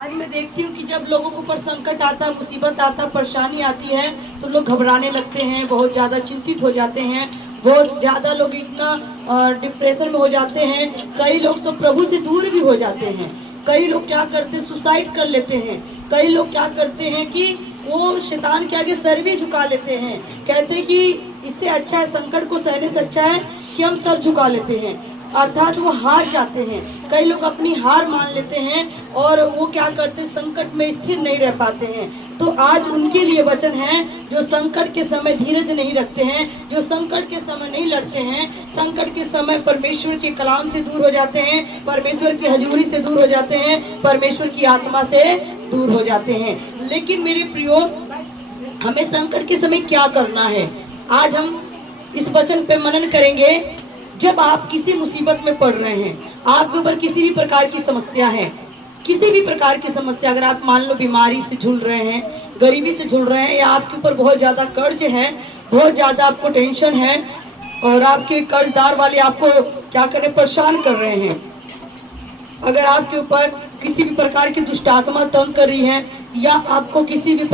आज मैं देखती हूँ कि जब लोगों के ऊपर संकट आता, मुसीबत आता, परेशानी आती है तो लोग घबराने लगते हैं, बहुत ज़्यादा चिंतित हो जाते हैं, बहुत ज़्यादा लोग इतना डिप्रेशन में हो जाते हैं। कई लोग तो प्रभु से दूर भी हो जाते हैं। कई लोग क्या करते हैं, सुसाइड कर लेते हैं। कई लोग क्या करते हैं कि वो शैतान के आगे सर भी झुका लेते हैं। कहते हैं कि इससे अच्छा है, संकट को सहने से अच्छा है कि हम सर झुका लेते हैं, अर्थात वो हार जाते हैं। कई लोग अपनी हार मान लेते हैं और वो क्या करते हैं, संकट में स्थिर नहीं रह पाते हैं। तो आज उनके लिए वचन है जो संकट के समय धीरज नहीं रखते हैं, जो संकट के समय नहीं लड़ते हैं, संकट के समय परमेश्वर के कलाम से दूर हो जाते हैं, परमेश्वर की हजूरी से दूर हो जाते हैं, परमेश्वर की आत्मा से दूर हो जाते हैं। लेकिन मेरे प्रियो, हमें संकट के समय क्या करना है, आज हम इस वचन पे मनन करेंगे। जब आप किसी मुसीबत में पड़ रहे हैं, आपके ऊपर किसी भी प्रकार की समस्या है, किसी भी प्रकार की समस्या, अगर आप मान लो बीमारी से झूल रहे हैं, गरीबी से झूल रहे हैं, या आपके ऊपर बहुत ज्यादा कर्ज है, बहुत ज्यादा आपको टेंशन है और आपके कर्जदार वाले आपको क्या करें, परेशान कर रहे हैं, अगर आपके ऊपर किसी भी प्रकार की दुष्ट आत्मा तंग कर रही है, या आपको किसी भी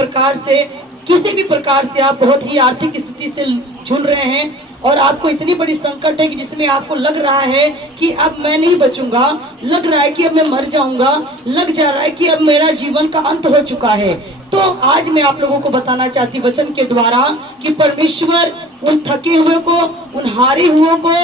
प्रकार से आप बहुत ही आर्थिक स्थिति से झूल रहे हैं और आपको इतनी बड़ी संकट है कि जिसमें आपको लग रहा है कि अब मैं नहीं बचूंगा, लग रहा है कि अब मैं मर जाऊंगा, लग जा रहा है कि अब मेरा जीवन का अंत हो चुका है, तो आज मैं आप लोगों को बताना चाहती वचन के द्वारा कि परमेश्वर उन थके हुए को, उन हारे हुए को,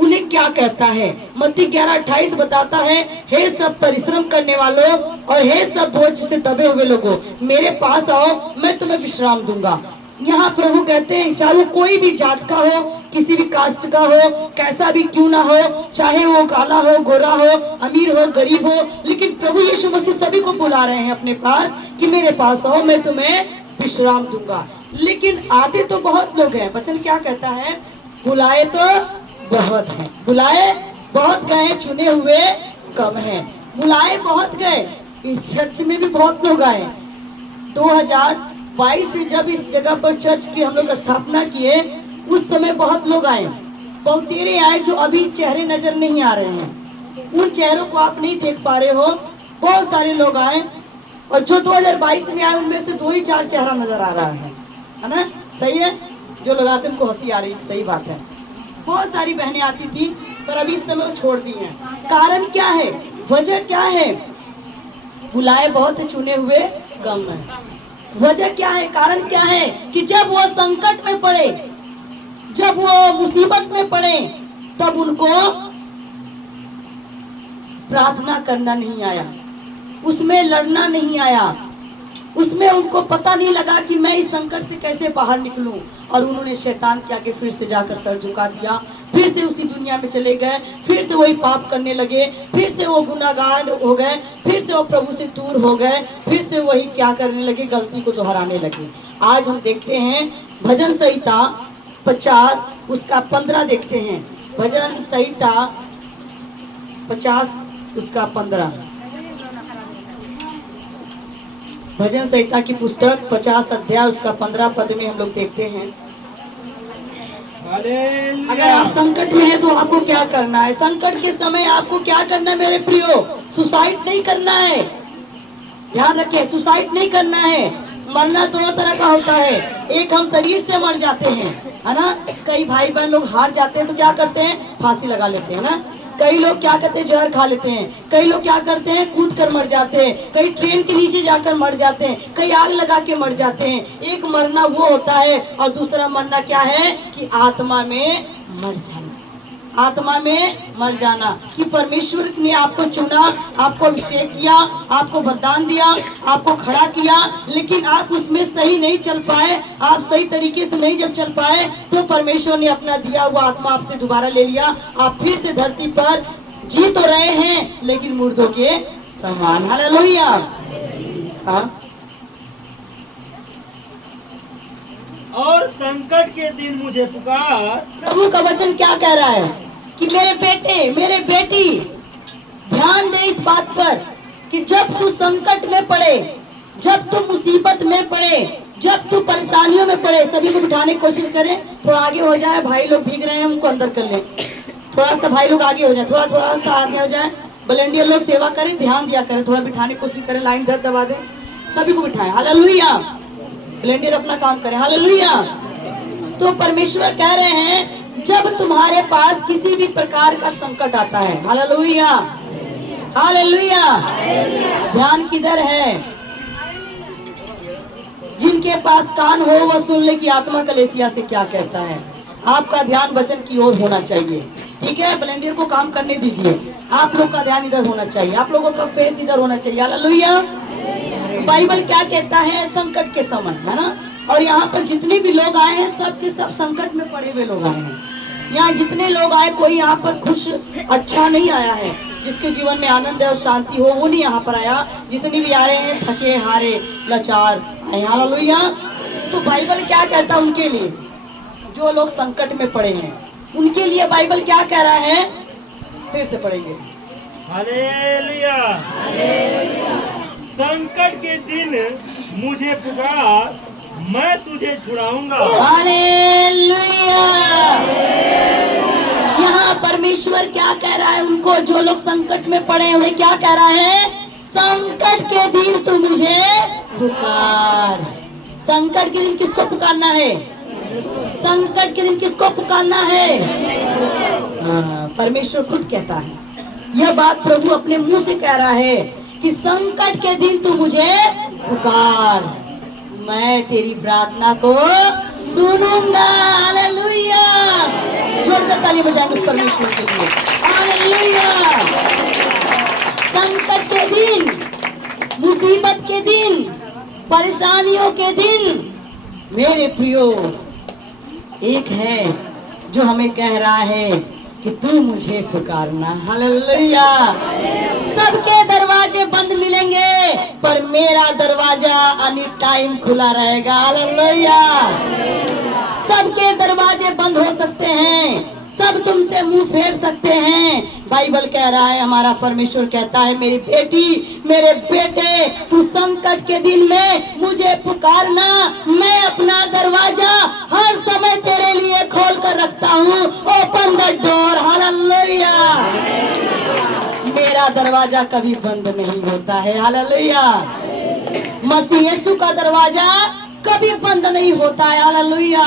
उन्हें क्या कहता है। मत्ती 11:28 बताता है, हे सब परिश्रम करने वालों और हे सब बोझ से दबे हुए लोगों, मेरे पास आओ, मैं तुम्हें विश्राम दूंगा। यहाँ प्रभु कहते हैं, चाहे कोई भी जात का हो, किसी भी कास्ट का हो, कैसा भी क्यों ना हो, चाहे वो काला हो, गोरा हो, अमीर हो, गरीब हो, लेकिन प्रभु यीशु मसीह सभी को बुला रहे हैं अपने पास कि मेरे पास आओ, मैं तुम्हें विश्राम दूंगा। लेकिन आते तो बहुत लोग हैं, वचन क्या कहता है, बुलाए तो बहुत हैं, बुलाए बहुत गए, चुने हुए कम हैं। बुलाए बहुत गए, इस चर्च में भी बहुत लोग आए। 2022 से जब इस जगह पर चर्च की हम लोग स्थापना किए, उस समय बहुत लोग आए, बहुतेरे आए जो अभी चेहरे नजर नहीं आ रहे हैं, उन चेहरों को आप नहीं देख पा रहे हो, बहुत सारे लोग आए, और जो 2022 में आए उनमें से 2 ही 4 चेहरा नजर आ रहा है ना, सही है, जो लगाते उनको हंसी आ रही, सही बात है। बहुत सारी बहनें आती थी पर अभी इस समय वो छोड़ दी हैं। कारण क्या है, वजह क्या है, बुलाए बहुत है, चुने हुए कम है। वजह क्या है, कारण क्या है कि जब वो संकट में पड़े, जब वो मुसीबत में पड़े, तब उनको प्रार्थना करना नहीं आया, उसमें लड़ना नहीं आया, उसमें उनको पता नहीं लगा कि मैं इस संकट से कैसे बाहर निकलूं, और उन्होंने शैतान के आगे फिर से जाकर सर झुका दिया, फिर से उसी दुनिया में चले गए, फिर से वही पाप करने लगे, फिर से वो गुनाहगार हो गए, फिर से वो प्रभु से दूर हो गए, फिर से वही क्या करने लगे, गलती को दोहराने लगे। आज हम देखते हैं भजन संहिता 50 उसका 15 देखते हैं, भजन संहिता 50 उसका 15, भजन संहिता की पुस्तक 50 अध्याय उसका 15 पद में हम लोग देखते हैं। अगर आप संकट में हैं तो आपको क्या करना है, संकट के समय आपको क्या करना है मेरे प्रियो, सुसाइड नहीं करना है, ध्यान रखिए, सुसाइड नहीं करना है। मरना 2 तरह का होता है, एक हम शरीर से मर जाते हैं, है ना, कई भाई बहन लोग हार जाते हैं तो क्या करते हैं, फांसी लगा लेते हैं ना, कई लोग क्या करते हैं, जहर खा लेते हैं, कई लोग क्या करते हैं, कूद कर मर जाते हैं, कई ट्रेन के नीचे जाकर मर जाते हैं, कई आग लगा के मर जाते हैं। एक मरना वो होता है और दूसरा मरना क्या है कि आत्मा में मर जाना, आत्मा में मर जाना, कि परमेश्वर ने आपको चुना, आपको अभिषेक किया, आपको वरदान दिया, आपको खड़ा किया, लेकिन आप उसमें सही नहीं चल पाए, आप सही तरीके से नहीं जब चल पाए, तो परमेश्वर ने अपना दिया हुआ आत्मा आपसे दोबारा ले लिया, आप फिर से धरती पर जी तो रहे हैं लेकिन मुर्दों के समान। हालेलुया। हाँ, और संकट के दिन मुझे पुकार। प्रभु का वचन क्या कह रहा है कि मेरे बेटे, मेरे बेटी, ध्यान दे इस बात पर कि जब तू संकट में पड़े, जब तू मुसीबत में पड़े, जब तू परेशानियों में पड़े, सभी को बिठाने की कोशिश करें, थोड़ा आगे हो जाए, भाई लोग भीग रहे हैं, उनको अंदर कर ले, थोड़ा सा भाई लोग आगे हो जाए, थोड़ा सा आगे हो जाए, वॉलंटियर लोग सेवा करें, ध्यान दिया करें, थोड़ा बिठाने की कोशिश करें, लाइन दर दबा दें, सभी को बिठाएं। हालेलुया। वॉलंटियर अपना काम करें। हालेलुया। तो परमेश्वर कह रहे हैं जब तुम्हारे पास किसी भी प्रकार का संकट आता है, हालेलुया हालेलुया, ध्यान किधर है? जिनके पास कान हो वह सुन ले कि आत्मा कलेसिया से क्या कहता है। आपका ध्यान वचन की ओर होना चाहिए, ठीक है? वॉलंटियर को काम करने दीजिए, आप लोग का ध्यान इधर होना चाहिए, आप लोगों का फेस इधर होना चाहिए। हालेलुया। बाइबल क्या कहता है? संकट के समय, है ना? और यहाँ पर जितने भी लोग आए हैं सब के सब संकट में पड़े हुए लोग आए हैं। यहाँ जितने लोग आए, कोई यहाँ पर खुश अच्छा नहीं आया है, जिसके जीवन में आनंद है और शांति हो, वो नहीं यहाँ पर आया। जितने भी आ रहे हैं थके हारे लाचार। हालेलुया। तो बाइबल क्या कहता है उनके लिए? जो लोग संकट में पड़े हैं उनके लिए बाइबल क्या कह रहा है? फिर से पढ़ेंगे। हालेलुया। संकट के दिन मुझे पुकार, मैं तुझे छुड़ाऊंगा। हालेलुया। यहाँ परमेश्वर क्या कह रहा है उनको? जो लोग संकट में पड़े हुए, क्या कह रहा है? संकट के दिन तू मुझे पुकार। संकट के दिन किसको पुकारना है? संकट के दिन किसको पुकारना है? परमेश्वर खुद कहता है। यह बात प्रभु अपने मुंह से कह रहा है कि संकट के दिन तू मुझे पुकार, मैं तेरी प्रार्थना को सुनूंगा। हालेलुया। जोरदार ताली बजाएं उस परमेश्वर के लिए। हालेलुया। संकट के दिन, मुसीबत के दिन, परेशानियों के दिन मेरे प्रियो एक है जो हमें कह रहा है कि तू मुझे पुकारना। हालेलुया। सबके दरवाजे बंद मिलेंगे पर मेरा दरवाजा एनी टाइम खुला रहेगा। हालेलुया। सबके दरवाजे बंद हो सकते हैं, सब तुमसे मुंह फेर सकते हैं। बाइबल कह रहा है, हमारा परमेश्वर कहता है, मेरी बेटी मेरे बेटे तू संकट के दिन में मुझे पुकारना, मैं अपना दरवाजा हर समय तेरे लिए खोल कर रखता हूँ। Open the door. हालेलुया। मेरा दरवाजा कभी बंद नहीं होता है। हालेलुया। मसीह यीशु का दरवाजा कभी बंद नहीं होता है। हालेलुया।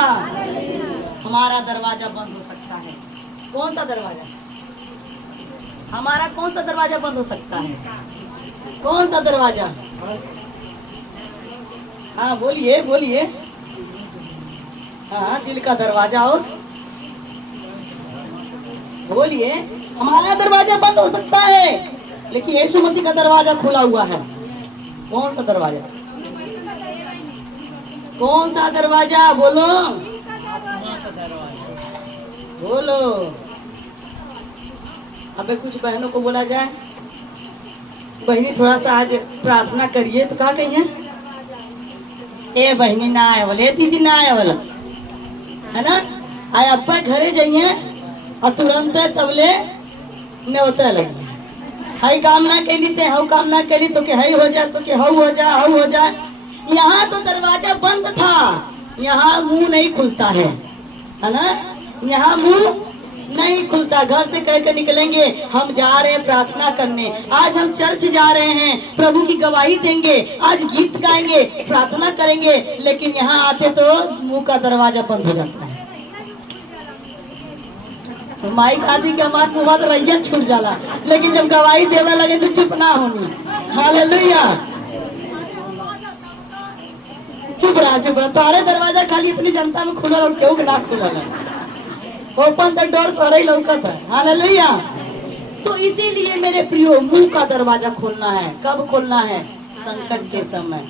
हमारा दरवाजा बंद हो सकता है। कौन सा दरवाजा? हमारा कौन सा दरवाजा बंद हो सकता है? कौन सा दरवाजा? हाँ बोलिए बोलिए। हाँ, दिल का दरवाजा। और बोलिए। हमारा दरवाजा बंद हो सकता है लेकिन यीशु मसीह का दरवाजा खुला हुआ है। कौन सा दरवाजा? कौन सा दरवाजा? बोलो बोलो। अबे कुछ बहनों को बोला जाए, बहनी थोड़ा सा आज प्रार्थना करिए, तो क्या कहिए? ए बहनी ना आए बोले, दीदी ना आए बोला, है ना? आए अब्बा घरे जाइए और तुरंत तबले न्योता लगी, हई काम ना कैली थे हऊ काम ना कैली तो के हई हो जाए, तो के हऊ हो जाए हऊ हो जाए। यहाँ तो दरवाजा बंद था, यहाँ मुंह नहीं खुलता है ना? यहाँ मुंह नहीं खुलता। घर से कह के निकलेंगे हम जा रहे हैं प्रार्थना करने, आज हम चर्च जा रहे हैं, प्रभु की गवाही देंगे, आज गीत गाएंगे, प्रार्थना करेंगे, लेकिन यहाँ आते तो मुंह का दरवाजा बंद हो जाता है। माइक आदि के हमारे मुँह में रैयत छूट जाला, लेकिन जब गवाही देवे लगे तो चुप ना होनी। हालेलुया। चुप रहा चुप रहा। तारे दरवाजा खाली इतनी जनता में खुला और क्यों ना खुला है? ओपन द डोर कर ही लौकत है। हालेलुया। तो इसीलिए मेरे प्रियो मुंह का दरवाजा खोलना है। कब खोलना है? संकट के समय।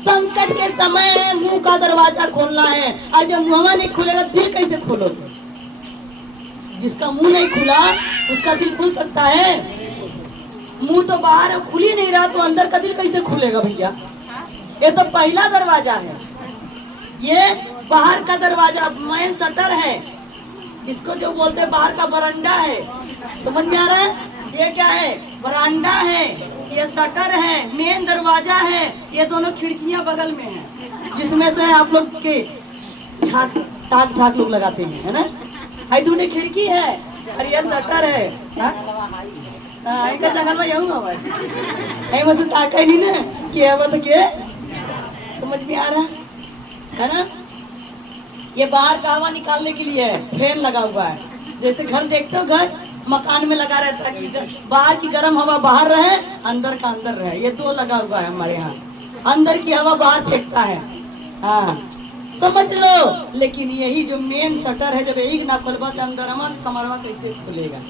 संकट के समय मुंह का दरवाजा खोलना है। आज जब मुंह नहीं खुलेगा दिल कैसे खोलोगे? जिसका मुंह नहीं खुला उसका दिल खुल सकता है? मुंह तो बाहर है, खुल ही नहीं रहा, तो अंदर का दिल कैसे खुलेगा भैया? ये तो पहला दरवाजा है, ये बाहर का दरवाजा मेन शटर है, इसको जो बोलते हैं बाहर का बरांडा है। समझ में आ रहा है? ये क्या है? बरांडा है, ये शटर है, मेन दरवाजा है, ये दोनों खिड़कियां बगल में हैं, जिसमें से आप लोग के ताक झाक लोग लगाते हैं, है ना? हाई दूने खिड़की है और ये शटर है। इनका जंगल में जाऊंगा मैं ऐ मत ताका ही नहीं ना कि है वो तो के समझ में आ रहा है ना। ये बाहर का हवा निकालने के लिए है, फैन लगा हुआ है। जैसे घर देखते हो, घर मकान में लगा रहता है कि बाहर की गर्म हवा बाहर रहे, अंदर का अंदर रहे। ये दो लगा हुआ है हमारे यहाँ, अंदर की हवा बाहर फेंकता है। हाँ समझ लो। लेकिन यही जो मेन शटर है, जब यही ना खोलबा तो अंदर अमन कमरवा कैसे खुलेगा।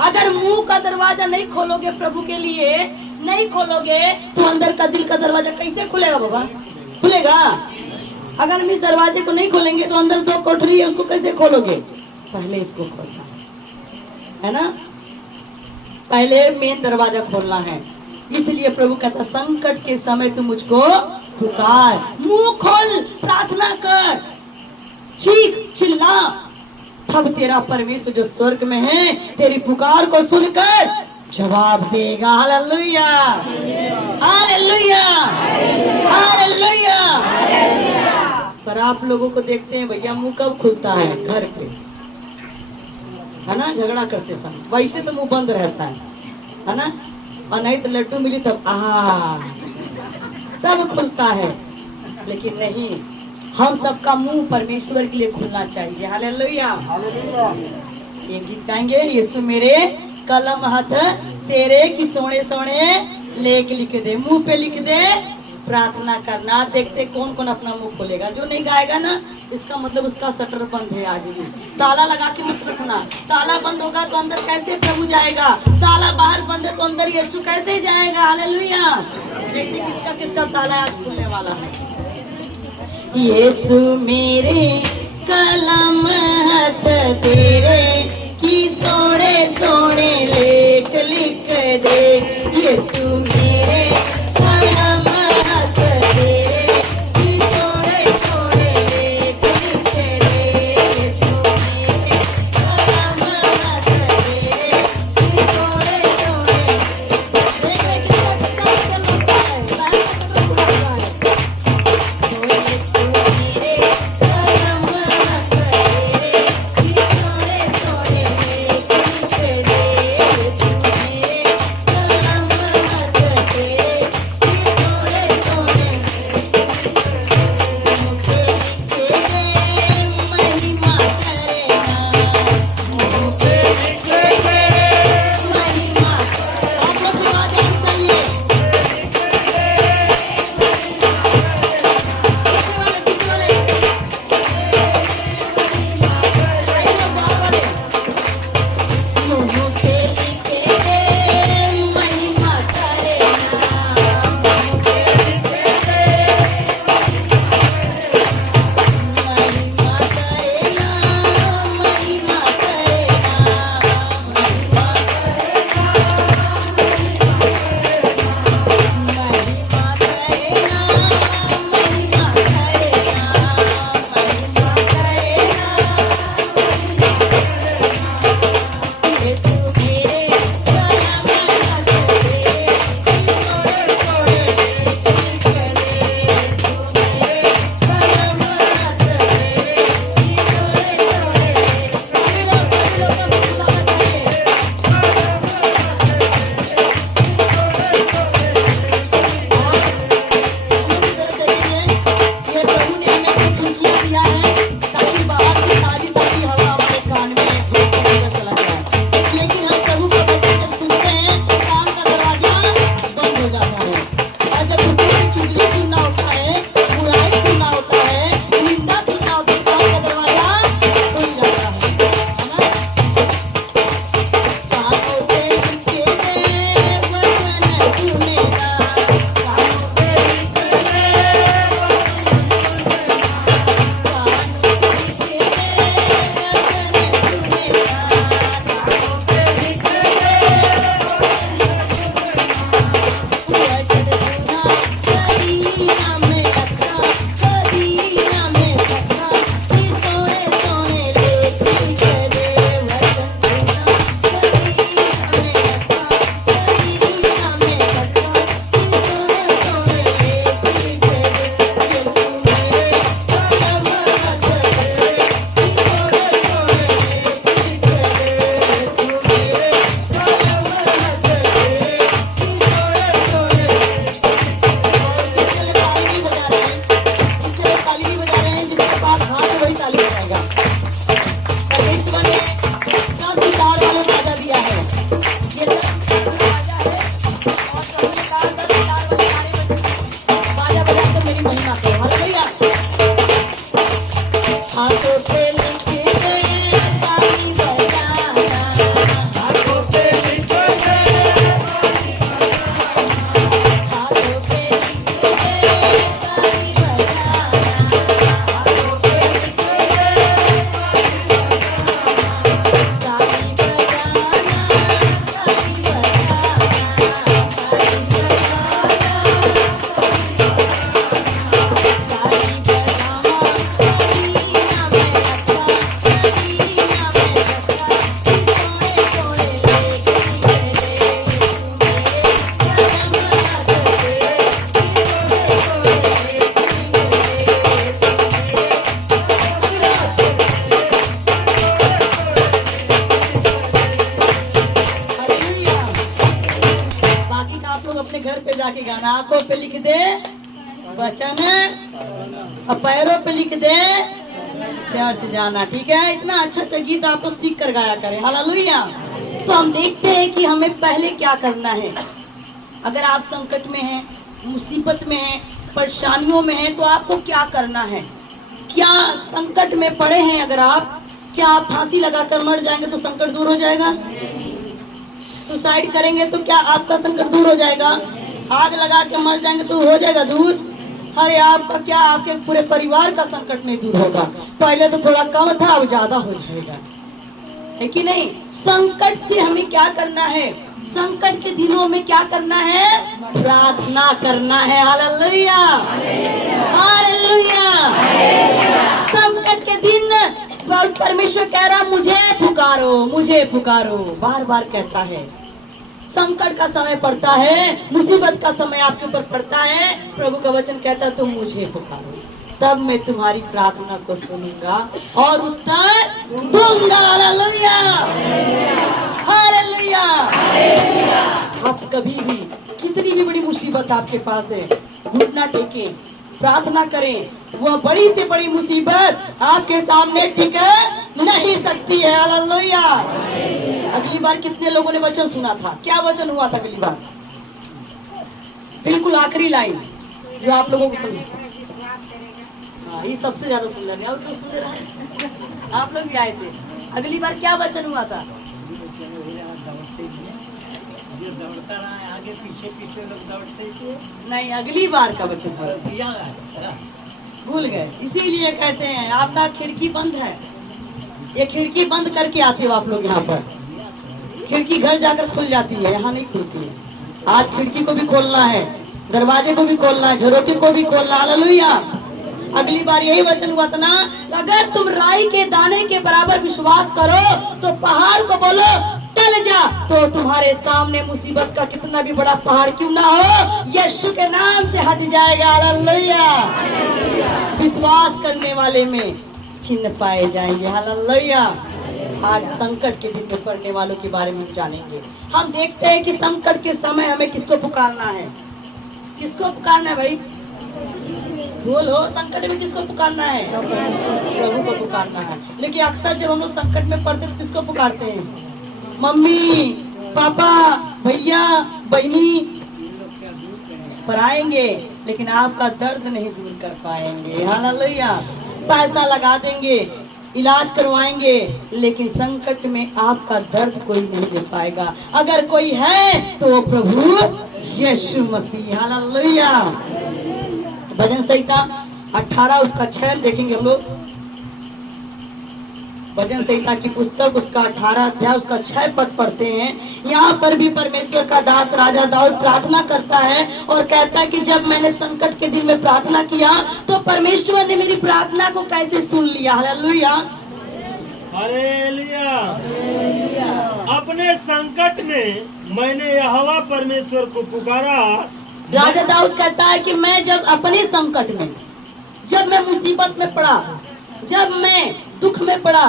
अगर मुंह का दरवाजा नहीं खोलोगे प्रभु के लिए, नहीं खोलोगे तो अंदर का दिल का दरवाजा कैसे खुलेगा बाबा? खुलेगा? अगर हम इस दरवाजे को नहीं खोलेंगे तो अंदर दो कोठरी है, उसको कैसे खोलोगे? पहले इसको खोलना है ना, पहले मेन दरवाजा खोलना है। इसलिए प्रभु कहता संकट के समय तू मुझको पुकार, मुंह खोल, प्रार्थना कर, चीख चिल्ला, तब तेरा परमेश्वर जो स्वर्ग में है तेरी पुकार को सुनकर जवाब देगा। Hallelujah, hallelujah, hallelujah. पर आप लोगों को देखते हैं भैया, मुंह कब खुलता है? घर पे, है ना, झगड़ा करते समय। वैसे तो मुंह बंद रहता है ना, और नहीं तो लड्डू मिली तब तब खुलता है। लेकिन नहीं, हम सबका मुंह परमेश्वर के लिए खुलना चाहिए। हालेलुया। ये गीत गाएंगे, यीशु मेरे कलम हाथ तेरे की सोने सोने लेख लिख दे, मुंह पे लिख दे, प्रार्थना करना। देखते कौन कौन अपना मुंह खोलेगा। जो नहीं गाएगा ना, इसका मतलब उसका शटर बंद है। आज भी ताला लगा के मत रखना। ताला बंद होगा तो अंदर कैसे प्रभु जाएगा? ताला बाहर बंद है तो अंदर यीशु कैसे जाएगा? हालेलुया। देखिए किसका किसका ताला आज खुलने वाला है। यीशु मेरे कलम हाथ तेरे की सोने सोने लेख लिख दे, यीशु मेरे कलम हाथ तेरे की सोने सोने लेख लिख दे, यीशु मेरे कलम हाथ तेरे की सोने सोने आंखों पे लिख दे वचन और पैरों पे लिख दे चर्च जाना। ठीक है, इतना अच्छा अच्छा गीत आप लोग सीख कर गाया करें। हालेलुया। तो हम देखते हैं कि हमें पहले क्या करना है। अगर आप संकट में हैं, मुसीबत में हैं, परेशानियों में हैं, तो आपको क्या करना है। क्या संकट में पड़े हैं अगर आप, क्या आप फांसी लगाकर मर जाएंगे तो संकट दूर हो जाएगा? सुसाइड करेंगे तो क्या आपका संकट दूर हो जाएगा? आग लगा के मर जाएंगे तो हो जाएगा दूर? अरे आपका क्या, आपके पूरे परिवार का संकट नहीं दूर होगा। पहले तो थोड़ा कम था, अब ज्यादा हो जाएगा, है कि नहीं? संकट से हमें क्या करना है? संकट के दिनों में क्या करना है? प्रार्थना करना है। Hallelujah, hallelujah. संकट के दिन परमेश्वर कह रहा मुझे पुकारो, मुझे पुकारो, बार बार कहता है। संकट का समय पड़ता है, मुसीबत का समय आपके ऊपर पड़ता है, प्रभु का वचन कहता तुम मुझे पुकारो, तब मैं तुम्हारी प्रार्थना को सुनूंगा और उत्तर दूंगा। Hallelujah, hallelujah. आप कभी भी, कितनी भी बड़ी मुसीबत आपके पास है, घुटना टेके प्रार्थना करें, वह बड़ी से बड़ी मुसीबत आपके सामने टिक नहीं सकती है। हालेलुया। अगली बार कितने लोगों ने वचन सुना था? क्या वचन हुआ था अगली बार? बिल्कुल आखिरी लाइन जो आप लोगों को सुनी। हाँ, ये सबसे ज्यादा सुन रहे, और तो सुन रहा है। आप लोग भी आए थे। अगली बार क्या वचन हुआ था? दौड़ता रहा है, आगे पीछे पीछे लोग दौड़ते थे। नहीं, अगली बार का वचन भूल गए। इसीलिए कहते हैं आपका खिड़की बंद है, ये खिड़की बंद करके आते हो आप लोग यहाँ पर। खिड़की घर जाकर खुल जाती है, यहाँ नहीं खुलती है। आज खिड़की को भी खोलना है, दरवाजे को भी खोलना है, झरोके को भी खोलना। हालेलुया। अगली बार यही वचन हुआ था ना, अगर तुम राई के दाने के बराबर विश्वास करो तो पहाड़ को बोलो टल जा, तो तुम्हारे सामने मुसीबत का कितना भी बड़ा पहाड़ क्यों ना हो, यीशु के नाम से हट जाएगा। हालेलुया। विश्वास करने वाले में चिन्ह पाए जाएंगे। हालेलुया। आज संकट के दिन में पड़ने वालों के बारे में जानेंगे। हम देखते हैं कि संकट के समय हमें किसको पुकारना है। किसको पुकारना है भाई? बोलो, संकट में किसको पुकारना है? प्रभु को पुकारना है। लेकिन अक्सर जब हम लोग संकट में पड़ते हैं किसको पुकारते हैं? मम्मी, पापा, भैया, बहनी पर आएंगे, लेकिन आपका दर्द नहीं दूर कर पाएंगे। हालेलुया। पैसा लगा देंगे, इलाज करवाएंगे, लेकिन संकट में आपका दर्द कोई नहीं ले पाएगा। अगर कोई है तो वो प्रभु यीशु मसीह। हालेलुया। भजन संहिता 18 उसका 6 देखेंगे हम लोग। भजन संहिता की पुस्तक उसका 18 अध्याय उसका 6 पद पढ़ते हैं। यहाँ पर भी परमेश्वर का दास राजा दाऊद प्रार्थना करता है और कहता है कि जब मैंने संकट के दिन में प्रार्थना किया तो परमेश्वर ने मेरी प्रार्थना को कैसे सुन लिया। Hallelujah, hallelujah. अपने संकट में मैंने यहोवा परमेश्वर को पुकारा। राजा दाऊद कहता है कि मैं जब अपने संकट में, जब मैं मुसीबत में पड़ा, जब मैं दुख में पड़ा,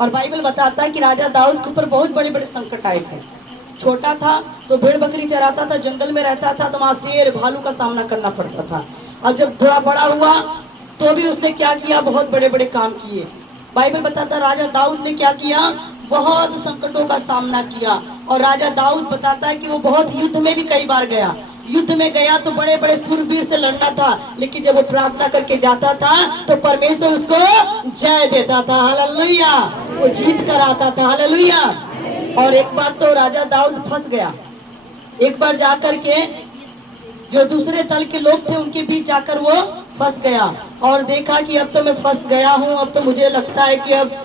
और बाइबल बताता है कि राजा दाऊद के ऊपर बहुत बड़े बड़े संकट आए थे। छोटा था तो भेड़ बकरी चराता था, जंगल में रहता था, तो वहाँ शेर भालू का सामना करना पड़ता था। अब जब थोड़ा बड़ा हुआ तो भी उसने क्या किया? बहुत बड़े बड़े काम किए। बाइबल बताता है राजा दाऊद ने क्या किया? बहुत संकटों का सामना किया। और राजा दाऊद बताता है कि वो बहुत युद्ध में भी कई बार गया। युद्ध में गया तो बड़े बड़े सूरवीर से लड़ना था, लेकिन जब वो प्रार्थना करके जाता था तो परमेश्वर उसको जय देता था। हालेलुया। वो जीत कर आता था। हालेलुया। और एक बार तो राजा दाऊद फंस गया। एक बार जाकर के जो दूसरे दल के लोग थे उनके बीच जाकर वो फंस गया और देखा कि अब तो मैं फंस गया हूँ, अब तो मुझे लगता है कि अब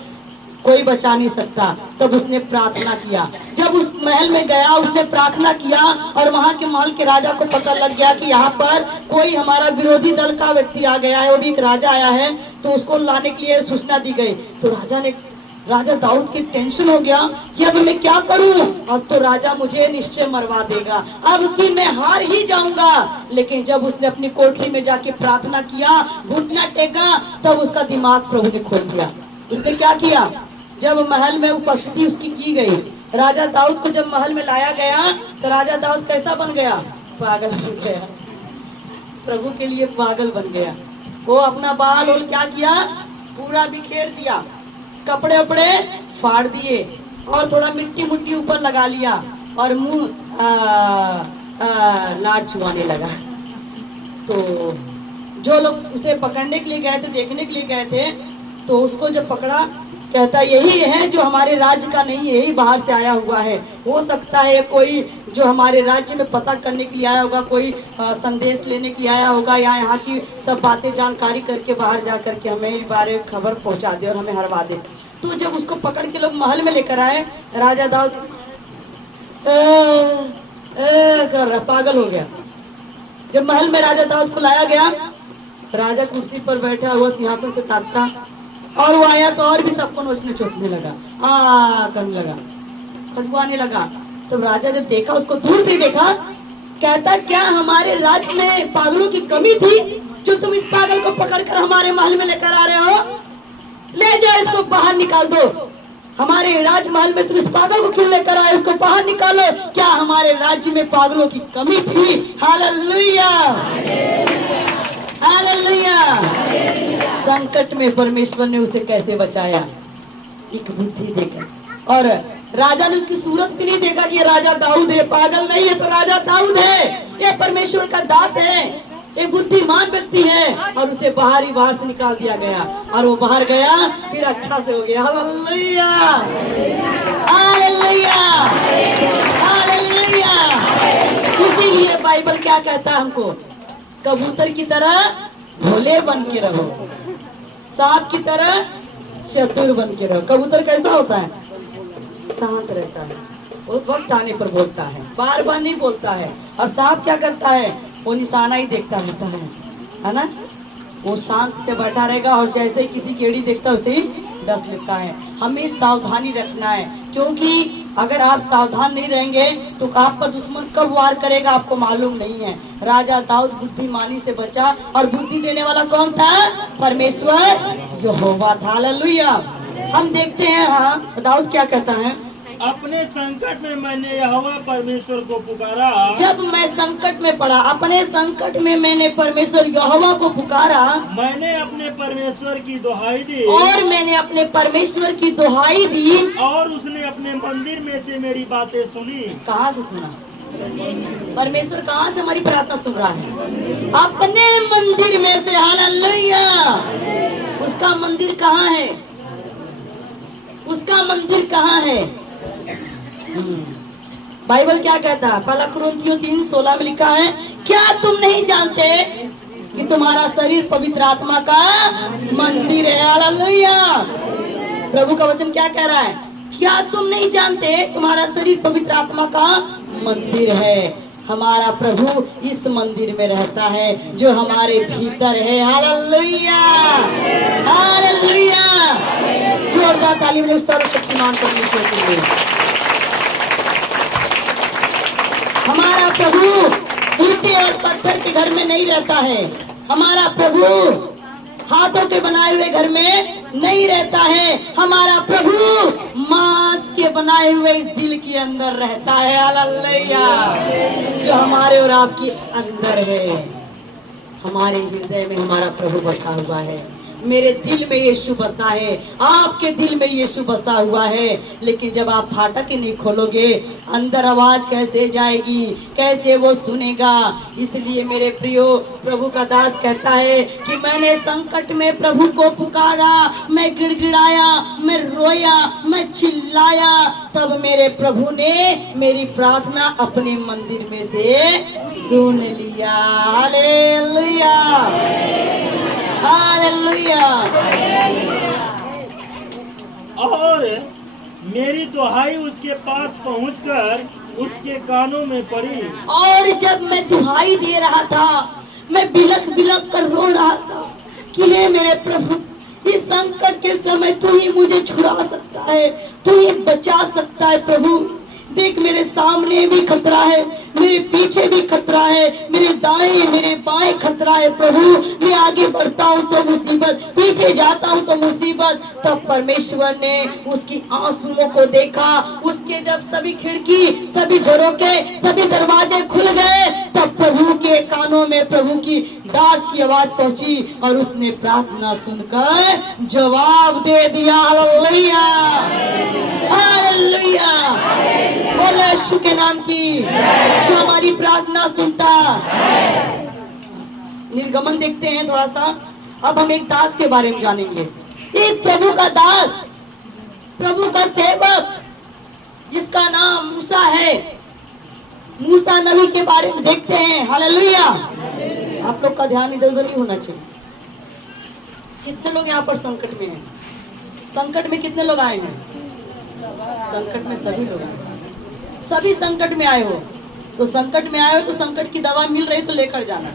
कोई बचा नहीं सकता। तब उसने प्रार्थना किया। जब उस महल में गया उसने प्रार्थना किया और वहाँ के महल के राजा को पता लग गया कि यहाँ पर कोई हमारा विरोधी दल का व्यक्ति आ गया है, वो भी एक राजा आया है, तो उसको लाने के लिए सूचना दी गई। तो राजा दाऊद की टेंशन हो गया कि अब मैं क्या करूं, अब तो राजा मुझे निश्चय मरवा देगा, अब कि मैं हार ही जाऊंगा। लेकिन जब उसने अपनी कोठरी में जाके प्रार्थना किया, घुटना टेका, तब उसका दिमाग प्रभु ने खोल दिया। उसने क्या किया? जब महल में उपस्थिति उसकी की गई, राजा दाऊद को जब महल में लाया गया तो राजा दाऊद कैसा बन गया? पागल बन गया। प्रभु के लिए पागल बन गया। वो अपना बाल और क्या किया, पूरा बिखेर दिया, कपड़े वपड़े फाड़ दिए और थोड़ा मिट्टी मुट्टी ऊपर लगा लिया और मुंह लाड चुआने लगा। तो जो लोग उसे पकड़ने के लिए गए थे, देखने के लिए गए थे, तो उसको जब पकड़ा, कहता यही है जो हमारे राज्य का नहीं है, यही बाहर से आया हुआ है। हो सकता है कोई जो हमारे राज्य में पता करने के लिए आया होगा, कोई संदेश लेने के लिए आया होगा, या यहाँ की सब बातें जानकारी करके बाहर जा करके हमें इस बारे में खबर पहुँचा दे और हमें हरवा दे। तो जब उसको पकड़ के लोग महल में लेकर आए, राजा दाऊद कर रहा, पागल हो गया। जब महल में राजा दाऊद को लाया गया, राजा कुर्सी पर बैठा हुआ सिंहासन से ताकता, और वो आया तो और भी सबको नोचने चोटने लगा, करने लगा, खटवाने लगा। तो राजा जब देखा, उसको दूर से देखा, कहता क्या हमारे राज्य में पागलों की कमी थी जो तुम इस पागल को पकड़कर हमारे महल में लेकर आ रहे हो? ले जाओ, इसको बाहर निकाल दो। हमारे राजमहल में तुम इस पागल को क्यों लेकर आए? उसको बाहर निकालो। क्या हमारे राज्य में पागलों की कमी थी? Hallelujah, hallelujah. संकट में परमेश्वर ने उसे कैसे बचाया, एक बुद्धि देकर। और राजा ने उसकी सूरत भी नहीं देखा कि ये राजा दाऊद है, पागल नहीं है तो राजा दाऊद है, ये परमेश्वर का दास है, एक बुद्धिमान व्यक्ति है। और उसे बाहर से निकाल दिया गया और वो बाहर गया, फिर अच्छा से हो गया। Hallelujah, hallelujah, hallelujah. इसीलिए बाइबल क्या कहता है हमको, कबूतर की तरह भोले बन के रहो, सांप की तरह चतुर बन के रहो। कबूतर कैसा होता है? शांत रहता है, वो वक्त आने पर बोलता है, बार बार नहीं बोलता है। और सांप क्या करता है? वो निशाना ही देखता रहता है ना। वो शांत से बैठा रहेगा और जैसे किसी केड़ी देखता है उसे ही डस लेता है। हमें सावधानी रखना है, क्योंकि अगर आप सावधान नहीं रहेंगे तो आप पर दुश्मन कब वार करेगा आपको मालूम नहीं है। राजा दाऊद बुद्धिमानी से बचा, और बुद्धि देने वाला कौन था? परमेश्वर यहोवा था। हालेलुया। हम देखते हैं, हाँ, दाऊद क्या कहता है? अपने संकट में मैंने यहोवा परमेश्वर को पुकारा। जब मैं संकट में पड़ा, अपने संकट में मैंने परमेश्वर यहोवा को पुकारा, मैंने अपने परमेश्वर की दुहाई दी, और मैंने अपने परमेश्वर की दुहाई दी, और उसने अपने मंदिर में से मेरी बातें सुनी। कहाँ से सुना? परमेश्वर कहाँ से हमारी प्रार्थना सुन रहा है? अपने मंदिर में से। हालेलुया। उसका मंदिर कहाँ है? उसका मंदिर कहाँ है? बाइबल क्या कहता है? पहला कुरिन्थियों 3:16 में लिखा है, क्या तुम नहीं जानते कि तुम्हारा शरीर पवित्र आत्मा का मंदिर है? हालेलुया। प्रभु का वचन क्या कह रहा है? क्या तुम नहीं जानते तुम्हारा शरीर पवित्र आत्मा का मंदिर है? हमारा प्रभु इस मंदिर में रहता है जो हमारे भीतर है। Hallelujah, hallelujah. जोरदार ताली बजाओ सर्वशक्तिमान परमेश्वर के लिए। हमारा प्रभु ईंटे और पत्थर के घर में नहीं रहता है। हमारा प्रभु हाथों के बनाए हुए घर में नहीं रहता है। हमारा प्रभु मांस के बनाए हुए इस दिल के अंदर रहता है। हालेलुया। जो हमारे और आपके अंदर है, हमारे हृदय में हमारा प्रभु बसा हुआ है। मेरे दिल में यीशु बसा है, आपके दिल में यीशु बसा हुआ है। लेकिन जब आप फाटक ही नहीं खोलोगे, अंदर आवाज कैसे जाएगी, कैसे वो सुनेगा? इसलिए मेरे प्रियो, प्रभु का दास कहता है कि मैंने संकट में प्रभु को पुकारा, मैं गिड़गिड़ाया, मैं रोया, मैं चिल्लाया, तब मेरे प्रभु ने मेरी प्रार्थना अपने मंदिर में से सुन लिया। Hallelujah, hallelujah. और मेरी दुहाई उसके पास पहुंचकर उसके कानों में पड़ी। और जब मैं दुहाई दे रहा था, मैं बिलक बिलक कर रो रहा था कि हे मेरे प्रभु, इस संकट के समय तू ही मुझे छुड़ा सकता है, तू ही बचा सकता है। प्रभु देख, मेरे सामने भी खतरा है, मेरे पीछे भी खतरा है, मेरे दाएं मेरे बाएं खतरा है प्रभु। मैं आगे बढ़ता हूँ तो मुसीबत, पीछे जाता हूँ तो मुसीबत। तब परमेश्वर ने उसकी आंसुओं को देखा। उसके जब सभी खिड़की, सभी झरोके, सभी दरवाजे खुल गए, तब प्रभु के कानों में प्रभु की दास की आवाज पहुंची और उसने प्रार्थना सुनकर जवाब दे दिया। हालेलुया, हालेलुया, बोले यीशु के नाम की, जो हमारी प्रार्थना सुनता। निर्गमन देखते हैं थोड़ा सा। अब हम एक दास के बारे में जानेंगे। एक प्रभु का दास, प्रभु का सेवक, जिसका नाम मूसा है। मूसा नबी के बारे में देखते हैं। हालेलुया। आप लोग का ध्यान इधर उधर नहीं होना चाहिए। कितने लोग यहाँ पर संकट में हैं? संकट में कितने लोग आए हैं? संकट में सभी लोग आए। सभी संकट में आए हो तो संकट में आए हो तो संकट की दवा मिल रही तो लेकर जाना।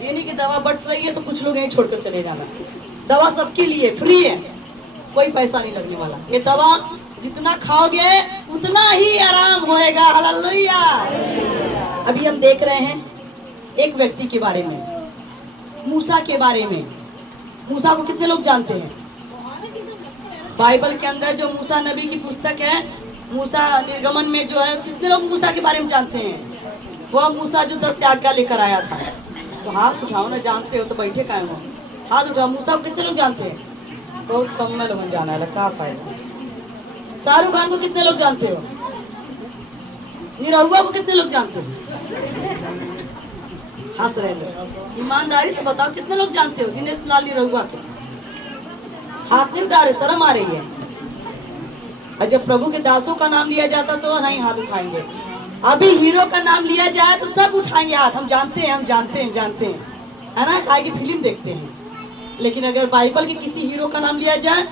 ये नहीं कि दवा बट रही है तो कुछ लोग यहीं छोड़कर चले जाना। दवा सबके लिए फ्री है, कोई पैसा नहीं लगने वाला। ये दवा जितना खाओगे उतना ही आराम होएगा। हालेलुया। अभी हम देख रहे हैं एक व्यक्ति के बारे में, मूसा के बारे में। मूसा को कितने लोग जानते हैं? बाइबल के अंदर जो मूसा नबी की पुस्तक है, मूसा निर्गमन में जो है, कितने लोग मूसा के बारे में जानते हैं? वह मूसा जो 10 आज्ञा लेकर आया था। तो हाथ उठाओ ना, जानते हो तो बैठे काहे हो? हाथ उठाओ। मूसा को कितने लोग जानते हैं? बहुत कम में लोग जाना है, क्या फायदा। शाहरुख खान को कितने लोग जानते हो? निरहुआ को कितने लोग जानते हो? हंस रहे लोग। ईमानदारी से बताओ कितने लोग जानते हो दिनेश लाल निरहुआ को? हाथ नहीं उठा रहे, शर्म आ रही है। और जब प्रभु के दासों का नाम लिया जाता तो नहीं हाथ उठाएंगे। अभी हीरो का नाम लिया जाए तो सब उठाएंगे हाथ। हम जानते हैं, हम जानते हैं, जानते हैं, है ना, काहे की फिल्म देखते हैं। लेकिन अगर बाइबल के किसी हीरो का नाम लिया जाए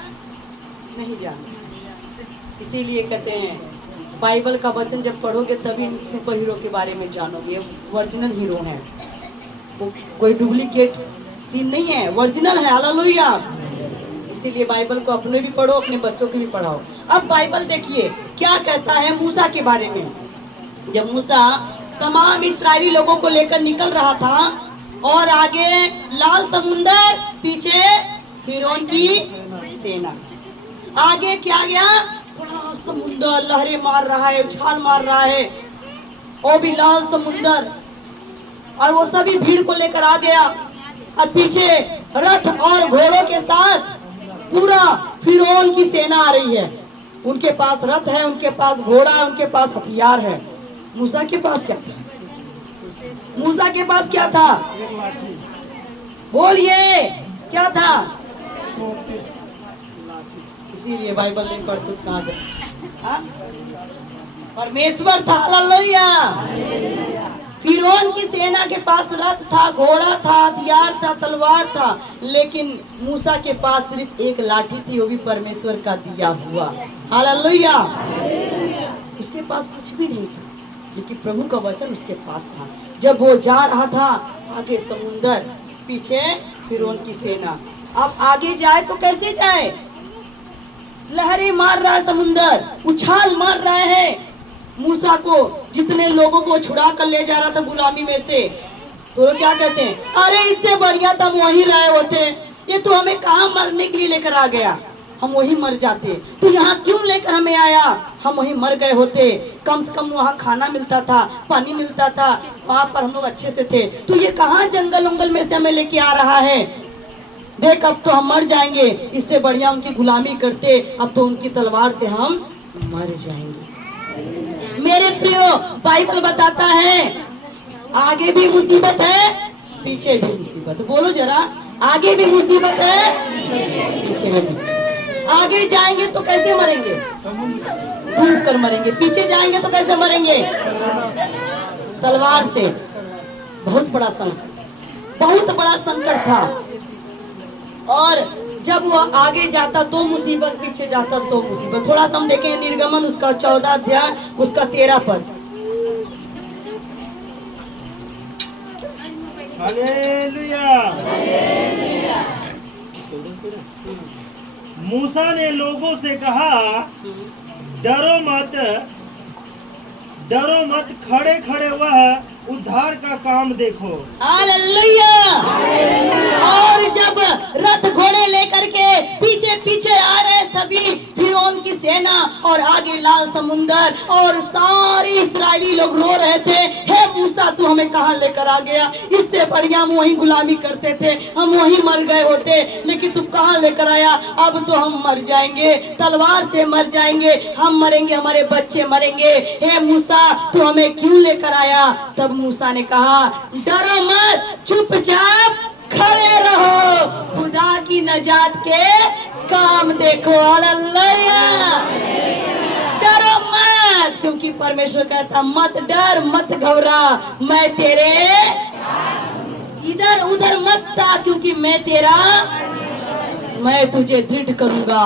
नहीं जानते। इसीलिए कहते हैं बाइबल का वचन जब पढ़ोगे तभी सुपर हीरो के बारे में जानोगे। ओरिजिनल हीरो है, वो कोई डुप्लीकेट सीन नहीं है, ओरिजिनल है। हालेलुया। इसीलिए बाइबल को अपने भी पढ़ो, अपने बच्चों को भी पढ़ाओ। अब बाइबल देखिए क्या कहता है मूसा के बारे में। जब मूसा तमाम इस्राएली लोगों को लेकर निकल रहा था और आगे लाल समुंदर, पीछे फिरौन की सेना। आगे क्या गया? बड़ा समुंदर लहरें मार रहा है, उछाल मार रहा है, वो भी लाल समुंदर। और वो सभी भीड़ को लेकर आ गया और पीछे रथ और घोड़ों के साथ पूरा फिरौन की सेना आ रही है। उनके पास रथ है, उनके पास घोड़ा है, उनके पास हथियार है। मूसा के पास क्या था? मूसा के पास क्या था? बोलिए क्या था? इसीलिए बाइबल नहीं पढ़ते कहाँ जाए। परमेश्वर था। हालेलुया। फिरौन की सेना के पास रथ था, घोड़ा था, हथियार था, तलवार था, लेकिन मूसा के पास सिर्फ एक लाठी थी, वो भी परमेश्वर का दिया हुआ। हालेलुया। उसके पास कुछ भी नहीं था, लेकिन प्रभु का वचन उसके पास था। जब वो जा रहा था, आगे समुंदर, पीछे फिरौन की सेना। अब आगे जाए तो कैसे जाए? लहरें मार रहा है समुंदर, उछाल मार रहा है। मूसा को जितने लोगों को छुड़ा कर ले जा रहा था गुलामी में से, तो क्या कहते हैं? अरे इससे बढ़िया तो हम वहीं रहे होते, ये तो हमें कहाँ मरने के लिए लेकर आ गया, हम वहीं मर जाते। तो यहाँ क्यों लेकर हमें आया? हम वहीं मर गए होते। कम से कम वहाँ खाना मिलता था, पानी मिलता था, वहाँ पर हम लोग अच्छे से थे। तो ये कहाँ जंगल उंगल में से हमें लेके आ रहा है? देख अब तो हम मर जाएंगे, इससे बढ़िया उनकी गुलामी करते, अब तो उनकी तलवार से हम मर जाएंगे। मेरे प्रियो, बाइबल बताता है आगे भी मुसीबत है, पीछे भी मुसीबत। बोलो जरा, आगे भी मुसीबत है, पीछे भी मुसीबत। आगे जाएंगे तो कैसे मरेंगे? डूब कर मरेंगे। पीछे जाएंगे तो कैसे मरेंगे? तलवार से। बहुत बड़ा संकट, बहुत बड़ा संकट था। और जब वो आगे जाता तो मुसीबत, पीछे जाता तो मुसीबत। थोड़ा सा हम देखें निर्गमन उसका 14 अध्याय उसका 13 पद। हालेलुया। मूसा ने लोगों से कहा, डरो मत, डरो मत, खड़े खड़े वह उद्धार का काम देखो। हालेलुया। और जब रथ घोड़े लेकर के पीछे पीछे आ रहे सभी फिरौन की सेना और आगे लाल समुंदर और सारे इस्राएली लोग रो रहे थे, हे मूसा तू हमें कहाँ लेकर आ गया, इससे बढ़िया हम वहीं गुलामी करते थे, हम वहीं मर गए होते, लेकिन तू कहाँ लेकर आया, अब तो हम मर जाएंगे, तलवार से मर जाएंगे, हम मरेंगे, हमारे बच्चे मरेंगे, हे मूसा तू हमें क्यों लेकर आया। तब मूसा ने कहा डरो मत, चुपचाप खड़े रहो, खुदा की नजात के काम देखो। हालेलुया। डरो मत, क्योंकि परमेश्वर कहता मत डर, मत घबरा, मैं तेरे इधर उधर मत था, क्योंकि मैं तुझे दृढ़ करूंगा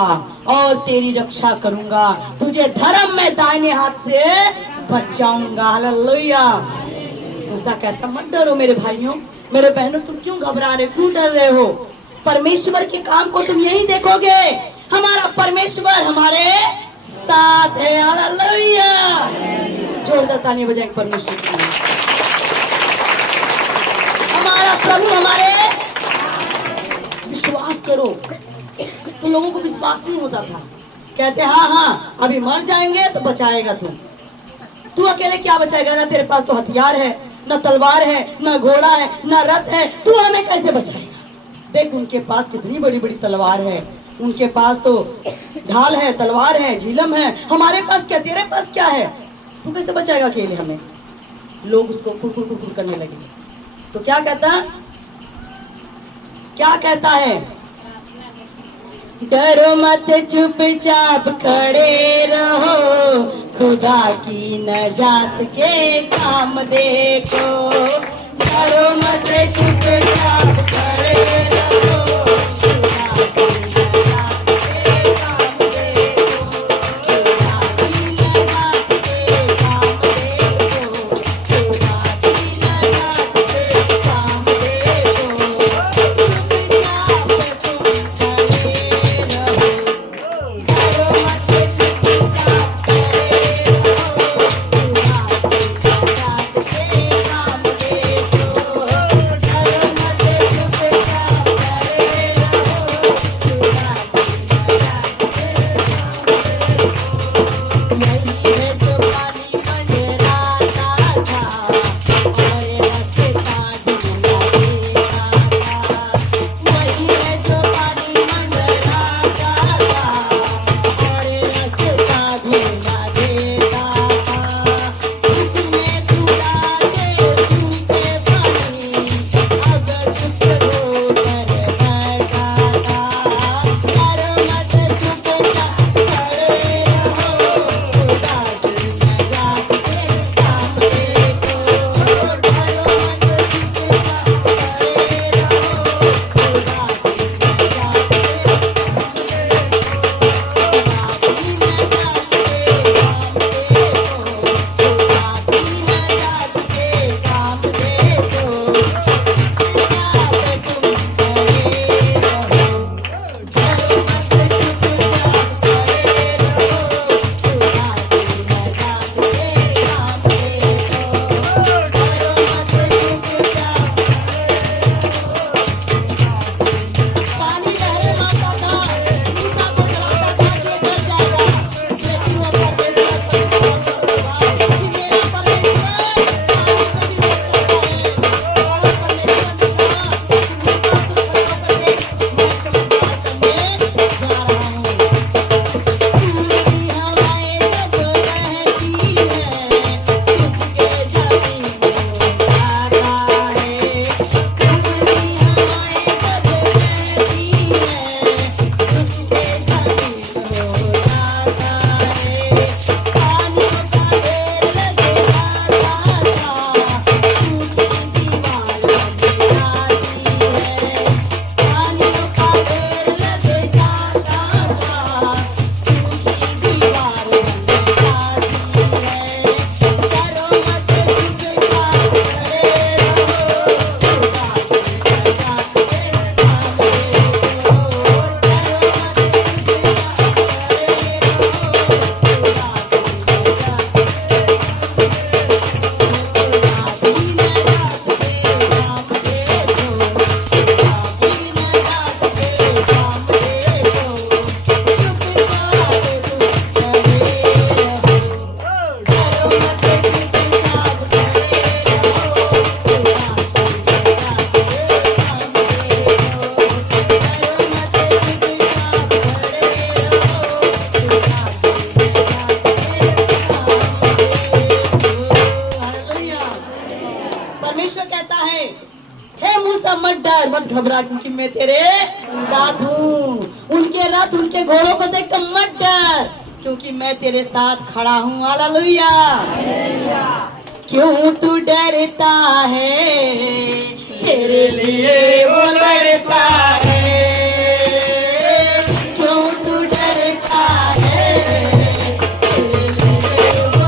और तेरी रक्षा करूंगा, तुझे धर्म में दाहिने हाथ से बचाऊंगा। हालेलुया। मूसा कहता मत डरो मेरे भाइयों, मेरे बहनों, तुम क्यों घबरा रहे, क्यों डर रहे हो, परमेश्वर के काम को तुम यही देखोगे, हमारा परमेश्वर हमारे साथ है। हालेलुया। जोरदार तालियां बजाएं परमेश्वर के लिए। हमारा प्रभु हमारे, विश्वास करो। तो लोगों को विश्वास नहीं होता था, कहते हाँ अभी मर जाएंगे तो बचाएगा तू अकेले क्या बचाएगा, ना तेरे पास तो हथियार है, न तलवार है, न घोड़ा है, न रथ है, तू हमें कैसे बचाएगा। देख उनके पास कितनी बड़ी बड़ी तलवार है, उनके पास तो ढाल है, तलवार है, झिलम है, हमारे पास क्या, तेरे पास क्या है, तू कैसे बचाएगा अकेले हमें। लोग उसको कुर करने लगे। तो क्या कहता है, डरो मत, चुपचाप खड़े रहो, खुदा की नजात के काम देखो। डरो मत, चुपचाप खड़े रहो, खुदा की नजात के काम देखो, खुदा की नजात के काम देखो, खुदा की नजात के काम देखो। मत डर, मत घबरा, क्योंकि मैं तेरे साथ हूँ। उनके रथ, उनके घोड़ों को देख कर मत डर, क्योंकि मैं तेरे साथ खड़ा हूँ। हालेलुया। क्यों तू डरता है, तेरे लिए वो लड़ता है। क्यों तू डरता है, तेरे लिए वो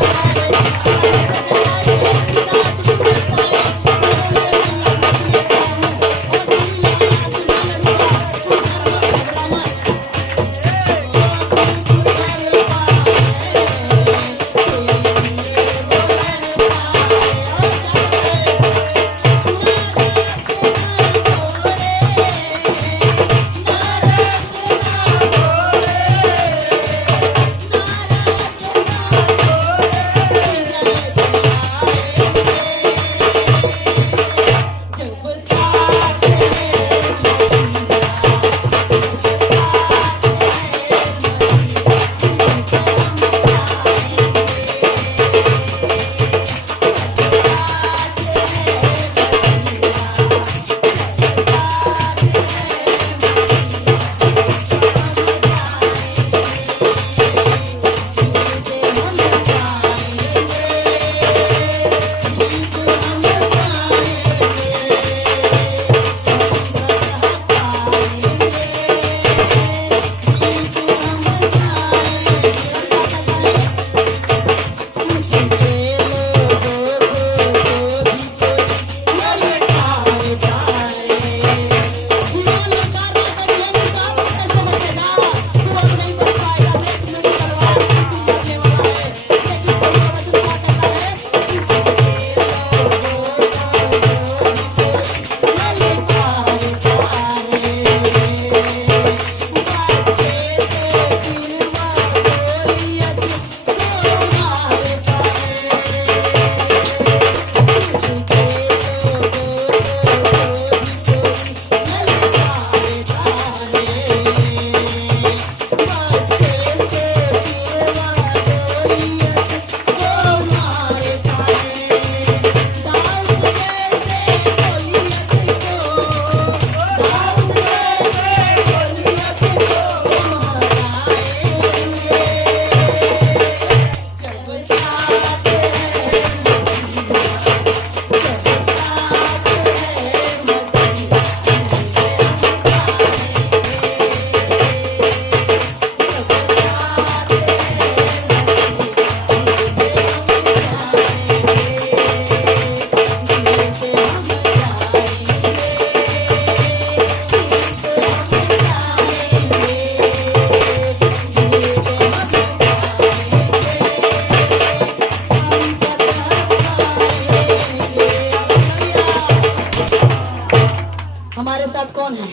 हमारे साथ कौन है?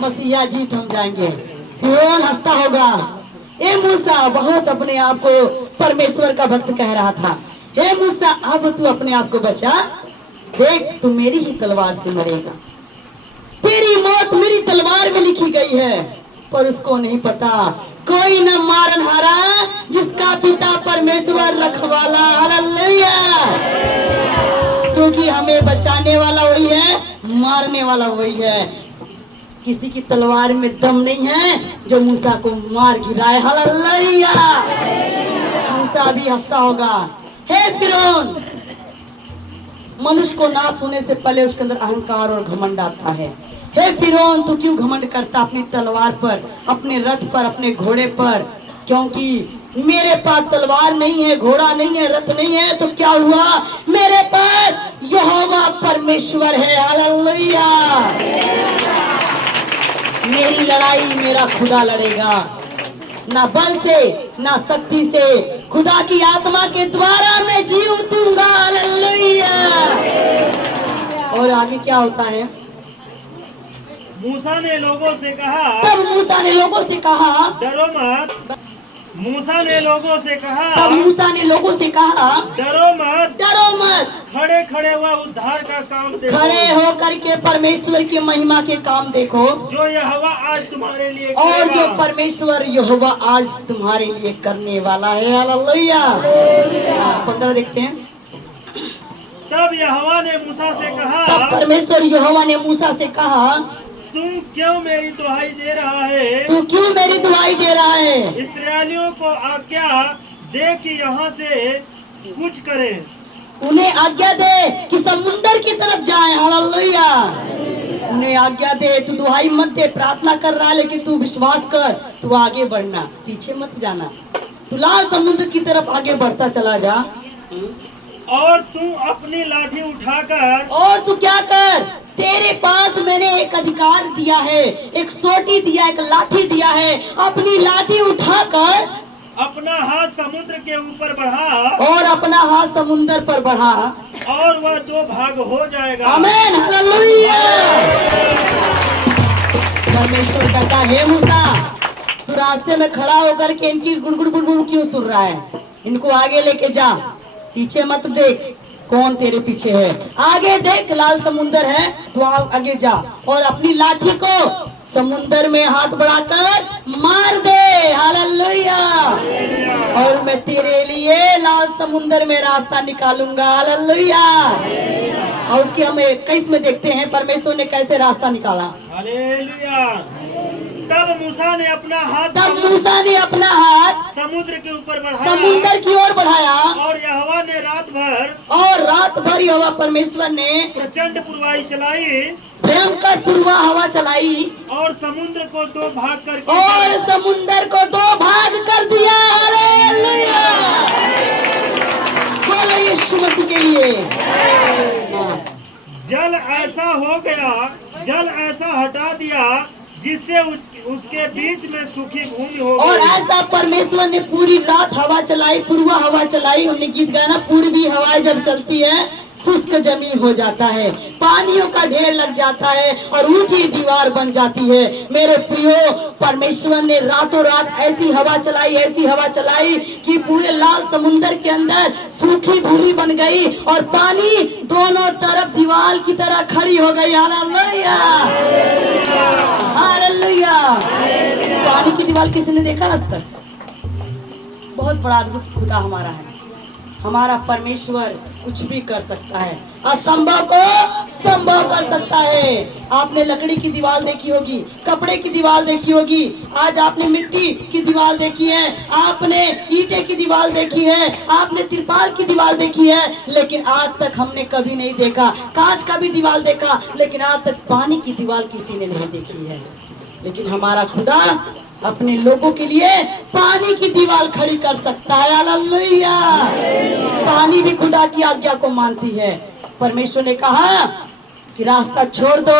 मसीहा जीत हम जाएंगे। कौन हंसता होगा? ए मूसा बहुत अपने आप को परमेश्वर का भक्त कह रहा था। हे मूसा अब तू अपने आप को बचा, देख तू मेरी ही तलवार से मरेगा। तेरी मौत मेरी तलवार में लिखी गई है, पर उसको नहीं पता कोई न मारन हारा जिसका पिता परमेश्वर रखवाला। हालेलुया। क्योंकि हमें बचाने वाला वही है, मारने वाला वही है। किसी की तलवार में दम नहीं है जो मूसा को मार गिराए। हालेलुया। मूसा भी हंसता होगा। हे फिरौन, मनुष्य को नाश होने से पहले उसके अंदर अहंकार और घमंड आता है। हे फिरौन, तू क्यों घमंड करता अपनी तलवार पर, अपने रथ पर, अपने घोड़े पर? क्योंकि मेरे पास तलवार नहीं है, घोड़ा नहीं है, रथ नहीं है, तो क्या हुआ? मेरे पास यहोवा परमेश्वर है। हालेलुया। मेरी लड़ाई मेरा खुदा लड़ेगा, ना बल से ना शक्ति से, खुदा की आत्मा के द्वारा मैं जी उठूंगा। हालेलुया। और आगे क्या होता है? मूसा ने लोगों से कहा, तब मूसा ने लोगों से कहा, डरो मत। मूसा ने लोगों से कहा, तब मूसा ने लोगों से कहा, डरो मत, डरो मत। खड़े खड़े हुआ उद्धार का काम देखो, खड़े होकर के परमेश्वर की महिमा के काम देखो, जो यहोवा आज तुम्हारे लिए और जो करेगा। परमेश्वर यहोवा आज तुम्हारे लिए करने वाला है। हालेलुया। 15 देखते हैं। तब यहोवा ने मूसा से तब कहा, परमेश्वर यहोवा ने मूसा से कहा, तुम क्यों मेरी दुहाई दे रहा है? तू क्यों मेरी दुहाई दे रहा है? इस्राएलियों को आज्ञा दे कि यहाँ से कुछ करें। उन्हें आज्ञा दे कि समुंदर की तरफ जाएं। हालेलुया। उन्हें आज्ञा दे, तू दुहाई मत दे, प्रार्थना कर रहा है लेकिन तू विश्वास कर, तू आगे बढ़ना, पीछे मत जाना, तू लाल समुद्र की तरफ आगे बढ़ता चला जा। और तू अपनी लाठी उठाकर, और तू क्या कर, तेरे पास मैंने एक अधिकार दिया है, एक सोटी दिया, एक लाठी दिया है, अपनी लाठी उठाकर अपना हाथ समुद्र के ऊपर बढ़ा, और अपना हाथ समुंदर पर बढ़ा, और वह दो भाग हो जाएगा। आमीन, हालेलुया। परमेश्वर कहता है, मूसा तू रास्ते में खड़ा होकर के इनकी गुड़गुड़ गुड़गुड़ क्यों सुन रहा है? इनको आगे लेके जा, पीछे मत देख कौन तेरे पीछे है, आगे देख लाल समुंदर है, तो आगे जा और अपनी लाठी को समुंदर में हाथ बढ़ाकर मार दे। हालेलुया। और मैं तेरे लिए लाल समुंदर में रास्ता निकालूंगा। हालेलुया। और उसकी हम 21 में देखते हैं परमेश्वर ने कैसे रास्ता निकाला। हालेलुया। तब मूसा ने अपना हाथ समुद्र के ऊपर बढ़ाया, समुंदर की ओर बढ़ाया, और यहोवा ने रात भर यहोवा परमेश्वर ने प्रचंड पुरवाई चलाई, भयंकर पूर्वा हवा चलाई, और समुद्र को दो भाग करके, और समुंदर को दो भाग कर दिया। हालेलुया। बोलो यीशु मसीह के लिए। जल ऐसा हटा दिया जिससे उसके बीच में सूखी भूमि हो और गई। ऐसा परमेश्वर ने पूरी रात हवा चलाई, पूर्वा हवा चलाई। हमने गीत गाया ना, पूर्वी हवाएं जब चलती है शुष्क जमीन हो जाता है, पानियों का ढेर लग जाता है और ऊंची दीवार बन जाती है। मेरे प्रियो, परमेश्वर ने रातों रात ऐसी हवा चलाई कि पूरे लाल समुंदर के अंदर सूखी भूमि बन गई और पानी दोनों तरफ दीवार की तरह खड़ी हो गई। Hallelujah, hallelujah. पानी की दीवार किसी ने देखा आज तक? बहुत बड़ा अद्भुत खुदा हमारा है। हमारा परमेश्वर कुछ भी कर सकता है, असंभव को संभव कर सकता है। आपने लकड़ी की दीवार देखी होगी, कपड़े की दीवार देखी होगी, आज आपने मिट्टी की दीवार देखी है, आपने ईंटे की दीवार देखी है, आपने तिरपाल की दीवार देखी है, लेकिन आज तक हमने कभी नहीं देखा। कांच का भी दीवार देखा, लेकिन आज तक पानी की दीवार किसी ने नहीं देखी है। लेकिन हमारा खुदा अपने लोगों के लिए पानी की दीवार खड़ी कर सकता है। हालेलुया। पानी भी खुदा की आज्ञा को मानती है। परमेश्वर ने कहा कि रास्ता छोड़ दो,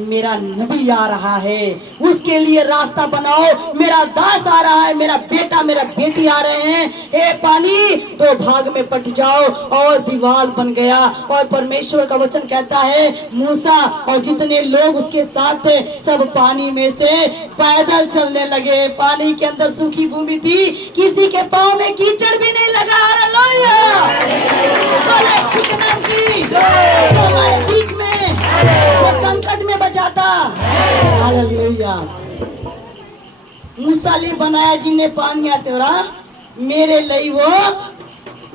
मेरा नबी आ रहा है, उसके लिए रास्ता बनाओ। मेरा दास आ रहा है, मेरा बेटा मेरा बेटी आ रहे हैं। हे पानी, दो भाग में बट जाओ, और दीवार बन गया। और परमेश्वर का वचन कहता है, मूसा और जितने लोग उसके साथ थे सब पानी में से पैदल चलने लगे। पानी के अंदर सूखी भूमि थी, किसी के पाँव में कीचड़ भी नहीं लगा। हालेलुया। हमारे बीच में वो संकट में बचाता। हालेलुया। मूसा लिए बनाया जिन्हें पानी आते हो, मेरे लिए वो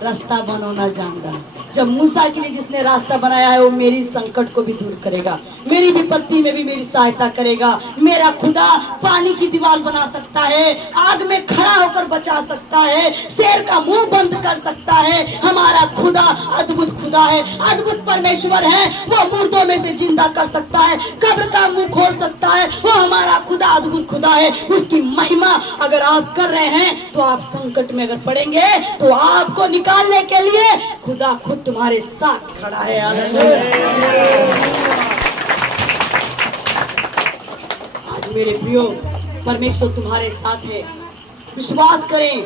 रास्ता बनाना जानता। जब मूसा के लिए जिसने रास्ता बनाया है, वो मेरी संकट को भी दूर करेगा, मेरी विपत्ति में भी मेरी सहायता करेगा। मेरा खुदा पानी की दीवार बना सकता है, आग में खड़ा होकर बचा सकता है, शेर का मुंह बंद कर सकता है। हमारा खुदा अद्भुत खुदा है, अद्भुत परमेश्वर है। वो मुर्दों में से जिंदा कर सकता है, कब्र का मुंह खोल सकता है। वो हमारा खुदा अद्भुत खुदा है। उसकी महिमा अगर आप कर रहे हैं तो आप संकट में अगर पड़ेंगे तो आपको निकालने के लिए खुदा खुद तुम्हारे साथ खड़ा है। आज मेरे प्रियो, परमेश्वर तुम्हारे साथ है, विश्वास करें।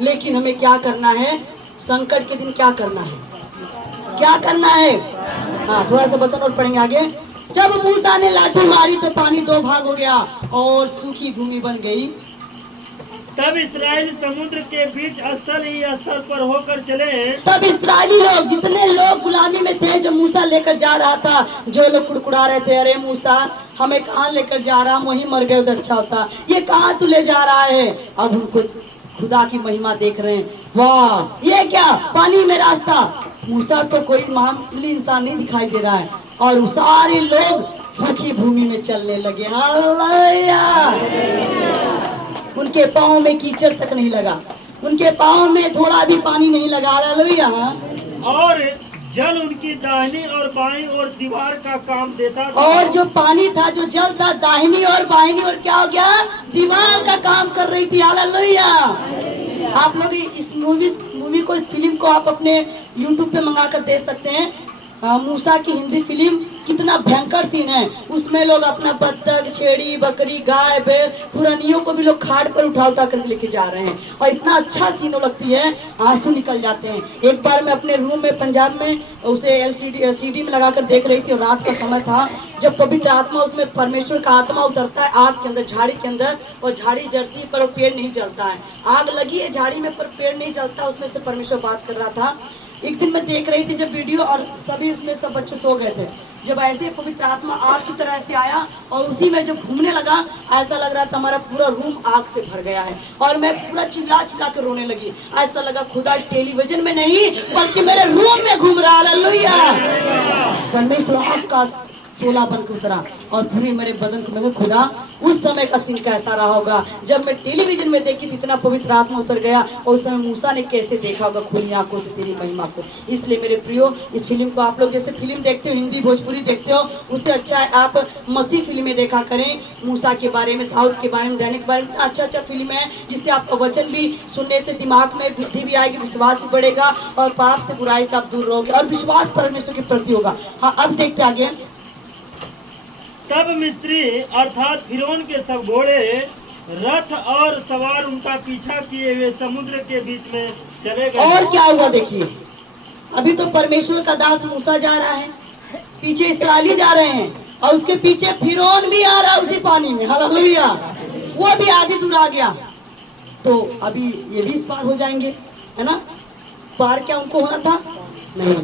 लेकिन हमें क्या करना है? संकट के दिन क्या करना है? क्या करना है? हाँ, थोड़ा सा वचन और पढ़ेंगे आगे। जब मूसा ने लाठी मारी तो पानी दो भाग हो गया और सूखी भूमि बन गई। तब इस्राएल समुद्र के बीच स्थल ही स्थल पर होकर चले। तब इस्राएली लोग, जितने लोग गुलामी में थे, जो मूसा लेकर जा रहा था, जो लोग कुड़कुड़ा रहे थे, अरे मूसा हमें कहाँ लेकर जा रहा, हम वहीं मर गए तो अच्छा होता, ये कहाँ तू ले जा रहा है? अब उनको खुदा की महिमा देख रहे हैं। वाह, ये क्या? पानी में रास्ता, मूसा तो कोई मामूली इंसान नहीं दिखाई दे रहा है और वो सारे लोग सूखी भूमि में चलने लगे। हालेलुया। उनके पाँव में कीचड़ तक नहीं लगा, उनके पाँव में थोड़ा भी पानी नहीं लगा। हालेलुया। और जल उनकी दाहिनी और बाईं और दीवार का काम देता था। और जो पानी था, जो जल था, दाहिनी और बाहिनी और क्या हो गया, दीवार का काम कर रही थी। हालेलुया। आप लोग इस मूवी को, इस फिल्म को आप अपने YouTube पे मंगा कर देख सकते हैं। मूसा की हिंदी फिल्म, कितना भयंकर सीन है उसमें। लोग अपना बत्तख, छेड़ी, बकरी, गाय, बैल, पुरानियों को भी लोग खाट पर उठा उठा कर लेके जा रहे हैं और इतना अच्छा सीन लगती है, आंसू निकल जाते हैं। एक बार मैं अपने रूम में पंजाब में उसे CD में लगा कर देख रही थी और रात का समय था, जब पवित्र आत्मा, उसमें परमेश्वर का आत्मा उतरता है आग के अंदर, झाड़ी के अंदर, और झाड़ी जलती है पर पेड़ नहीं जलता है। आग लगी है झाड़ी में पर पेड़ नहीं जलता, उसमें से परमेश्वर बात कर रहा था। एक दिन मैं देख रही थी जब वीडियो, और सभी उसमें सब बच्चे सो गए थे, जब ऐसे पवित्र आत्मा आग की तरह से आया और उसी में जब घूमने लगा, ऐसा लग रहा था हमारा पूरा रूम आग से भर गया है और मैं पूरा चिल्ला चिल्ला के रोने लगी। ऐसा लगा खुदा टेलीविजन में नहीं बल्कि मेरे रूम में घूम रहा। हालेलुया। परमेश्वर आग का सोला बन के उतरा और पूरे मेरे बदन को, मैं खुदा उस समय का सीन कैसा रहा होगा जब मैं टेलीविजन में देखी थी, इतना पवित्र आत्मा उतर गया, और उस समय मूसा ने कैसे देखा होगा खुली आंखों से तेरी महिमा को। इसलिए मेरे प्रियो, इस फिल्म को आप लोग जैसे फिल्म देखते हो, हिंदी भोजपुरी देखते हो, उससे अच्छा है आप मसीह फिल्में देखा करें। मूसा के बारे में, दाऊद के बारे में, दैनिक के बारे में, अच्छा फिल्म है जिससे आपका वचन भी सुनने से दिमाग में बुद्धि भी आएगी, विश्वास भी बढ़ेगा और पाप से, बुराई से आप दूर रहोगे और विश्वास परमेश्वर के प्रति होगा। हाँ, अब देखते आगे। तब मिस्री अर्थात फिरौन के सब घोड़े, रथ और सवार उनका पीछा किए हुए समुद्र के बीच में चले गए। और क्या हुआ देखिए, अभी तो परमेश्वर का दास मूसा जा रहा है, पीछे इस्राएली जा रहे हैं और उसके पीछे फिरौन भी आ रहा है उसी पानी में। हालेलुया। वो भी आधी दूर आ गया, तो अभी ये भी इस पार हो जाएंगे, है ना। पार क्या उनको होना था? नहीं,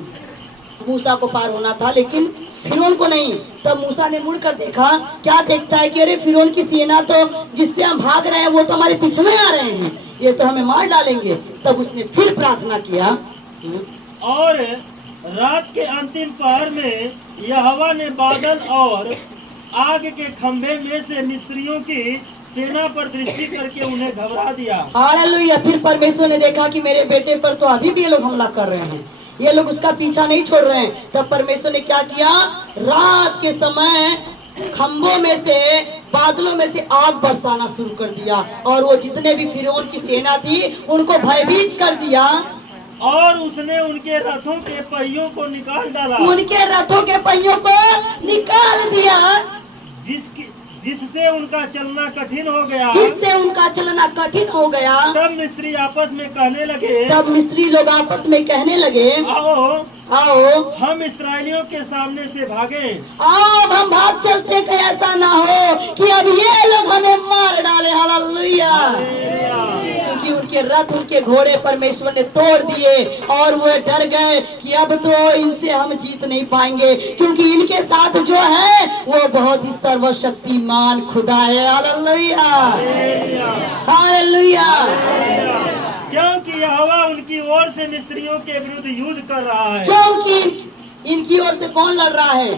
मूसा को पार होना था लेकिन फिरौन को नहीं। तब मूसा ने मुड़ कर देखा, क्या देखता है कि अरे फिरौन की सेना तो जिससे हम भाग रहे हैं वो तो हमारे पीछे में आ रहे हैं, ये तो हमें मार डालेंगे। तब उसने फिर प्रार्थना किया। और रात के अंतिम पहर में यहोवा ने बादल और आग के खंभे में से मिस्रियों की सेना पर दृष्टि करके उन्हें घबरा दिया। हालेलुया। फिर परमेश्वर ने देखा कि मेरे बेटे पर तो अभी भी ये लोग हमला कर रहे हैं, ये लोग उसका पीछा नहीं छोड़ रहे हैं। तब परमेश्वर ने क्या किया, रात के समय खंभों में से, बादलों में से आग बरसाना शुरू कर दिया और वो जितने भी फिरौन की सेना थी उनको भयभीत कर दिया। और उसने उनके रथों के पहियों को निकाल डाला, उनके रथों के पहियों को निकाल दिया, जिससे उनका चलना कठिन हो गया। जिससे उनका चलना कठिन हो गया। तब मिस्री आपस में कहने लगे, तब मिस्री लोग आपस में कहने लगे, आओ हम इस्राएलियों के सामने से भागे। आओ हम भाग चलते, कहीं ऐसा ना हो कि अब ये लोग हमें मार डाले। हालेलुया। क्योंकि उनके रथ, उनके घोड़े परमेश्वर ने तोड़ दिए और वो डर गए कि अब तो इनसे हम जीत नहीं पाएंगे, क्योंकि इनके साथ जो है वो बहुत ही सर्वशक्तिमान खुदा है। हालेलुया। हालेलुया। क्योंकि यहोवा उनकी ओर से मिस्रियों के विरुद्ध युद्ध कर रहा है। क्योंकि इनकी ओर से कौन लड़ रहा है?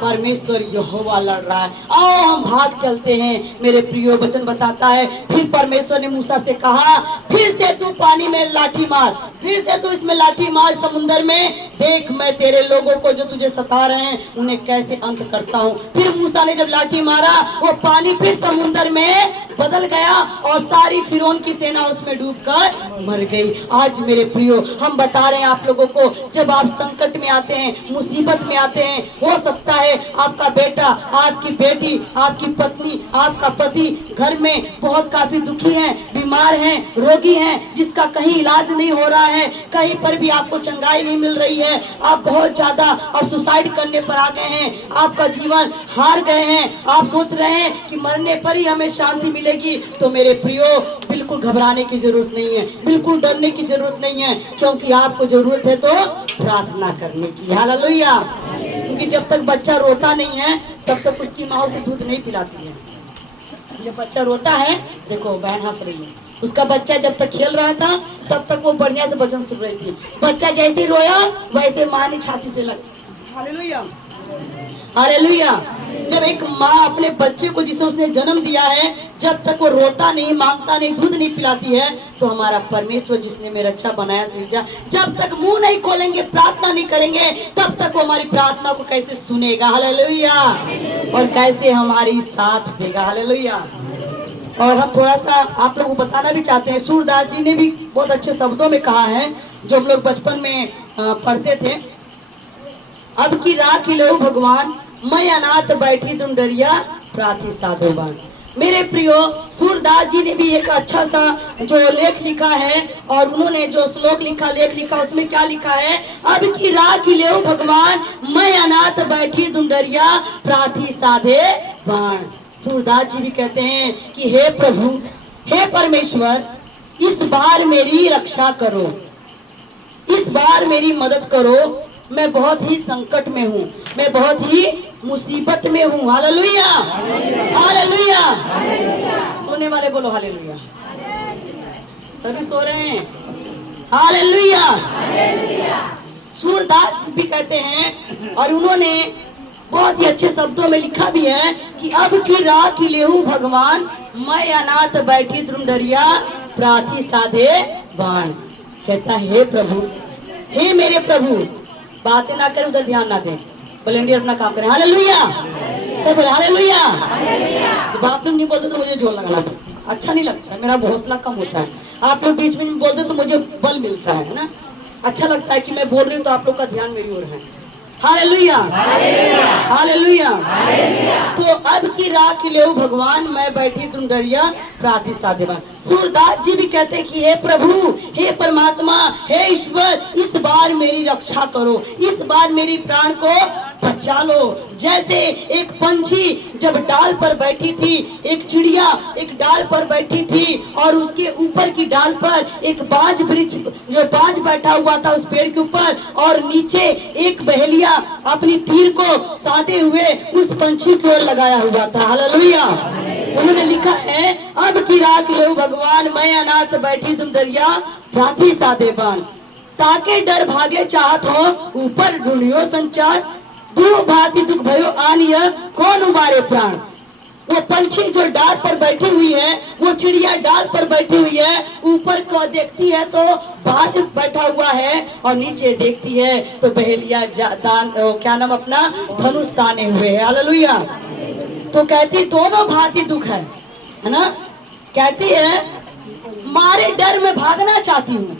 परमेश्वर यहोवा लड़ रहा है। आओ हम भाग चलते हैं। मेरे प्रियो, वचन बताता है फिर परमेश्वर ने मूसा से कहा, फिर से तू पानी में लाठी मार, फिर से तू इसमें लाठी मार समुद्र में, देख मैं तेरे लोगों को जो तुझे सता रहे हैं उन्हें कैसे अंत करता हूँ। फिर मूसा ने जब लाठी मारा वो पानी फिर समुद्र में बदल गया और सारी फिरौन की सेना उसमें डूबकर मर गई। आज मेरे प्रियो, हम बता रहे हैं आप लोगों को, जब आप संकट में आते हैं, मुसीबत में आते हैं, हो सकता है आपका बेटा, आपकी बेटी, आपकी पत्नी, आपका पति घर में बहुत काफी दुखी हैं, बीमार हैं, रोगी हैं, जिसका कहीं इलाज नहीं हो रहा है, कहीं पर भी आपको चंगाई नहीं मिल रही है, आप बहुत ज्यादा और सुसाइड करने पर आ गए हैं, आपका जीवन हार गए हैं, आप सोच रहे हैं कि मरने पर ही हमें शांति मिलेगी, तो मेरे प्रियो बिल्कुल घबराने की जरूरत नहीं है, बिल्कुल डरने की जरूरत नहीं है, क्योंकि आपको जरूरत है तो प्रार्थना करने की। हालेलुया। क्योंकि जब तक बच्चा रोता नहीं है तब तक उसकी माँ उसे दूध नहीं पिलाती है। जब बच्चा रोता है, देखो बहन हंस रही है, उसका बच्चा जब तक खेल रहा था तब तक वो बढ़िया से वचन सुन रही थी। बच्चा जैसे ही रोया वैसे माँ ने छाती से लग। Hallelujah, hallelujah. जब एक माँ अपने बच्चे को जिसे उसने जन्म दिया है, जब तक वो रोता नहीं, मांगता नहीं, दूध नहीं पिलाती है, तो हमारा परमेश्वर जिसने मेरा रक्षा बनाया सृजा, जब तक मुंह नहीं खोलेंगे, प्रार्थना नहीं करेंगे, तब तक वो हमारी प्रार्थना को कैसे सुनेगा। हालेलुया। और कैसे हमारी साथ देगा। हालेलुया। और हम थोड़ा सा आप लोगों को बताना भी चाहते हैं, सूरदास जी ने भी बहुत अच्छे शब्दों में कहा है, जो हम लोग बचपन में पढ़ते थे। अब की राख लो भगवान, मैं अनाथ बैठी तुम डरिया, प्रार्थी साधोबान। मेरे प्रियो, सूरदास जी ने भी एक अच्छा सा जो लेख लिखा है, और उन्होंने जो श्लोक लिखा, लेख लिखा, उसमें क्या लिखा है? अब की राख लो भगवान, मैं अनाथ बैठी तुम डरिया, प्रार्थी साधे बाण। सूरदास जी भी कहते हैं कि हे प्रभु, हे परमेश्वर, इस बार मेरी रक्षा करो, इस बार मेरी मदद करो। मैं बहुत ही संकट में हूँ, मैं बहुत ही मुसीबत में हूँ। Hallelujah, hallelujah. सोने वाले बोलो हालेलुया। सभी सो रहे हैं। हालेलुया। सूरदास भी कहते हैं, और उन्होंने बहुत ही अच्छे शब्दों में लिखा भी है कि अब की राख लेहू भगवान, मैं अनाथ बैठी तुम डरिया, प्रार्थी साधे बाण। कहता हे प्रभु, हे मेरे प्रभु, बातें ना करें, उधर ध्यान ना दें, वॉलंटियर अपना काम करें। हालेलुया, सब हालेलुया। बाप लोग नहीं बोलते तो मुझे जोर लगाना अच्छा नहीं लगता, मेरा हौसला कम होता है। आप लोग बीच में बोलते तो मुझे बल मिलता है ना, अच्छा लगता है कि मैं बोल रही हूँ तो आप लोग का ध्यान मेरी ओर है। Hallelujah, hallelujah. तो अब की राख ले भगवान, मैं बैठी तुम डरिया, प्रार्थी साधेवान। सूरदास जी भी कहते हैं कि हे प्रभु, हे परमात्मा, हे ईश्वर, इस बार मेरी रक्षा करो, इस बार मेरी प्राण को बचा लो। जैसे एक पंछी जब डाल पर बैठी थी, एक चिड़िया एक डाल पर बैठी थी, और उसके ऊपर की डाल पर एक बाज वृक्ष, जो बाज बैठा हुआ था उस पेड़ के ऊपर, और नीचे एक बहेलिया अपनी तीर को साधे हुए उस पंछी की ओर लगाया हुआ था। हालेलुया। उन्होंने लिखा है, अब की राख लो भगवान, मैं अनाथ बैठी तुम दरिया, प्रार्थी साधे बाण। ताके डर भागे चाहत हो, ऊपर ढूंढियो संचार, दुख भांति दुख भयो आनिय, कौन उबारे प्राण। वो पंछी जो डाल पर बैठी हुई है, वो चिड़िया डाल पर बैठी हुई है, ऊपर को देखती है तो बाज बैठा हुआ है, और नीचे देखती है तो बहेलिया क्या नाम अपना धनुष ताने हुए है। हालेलुया। तो कहती दोनों भांति दुख है ना। कहती है मारे डर में भागना चाहती हूँ,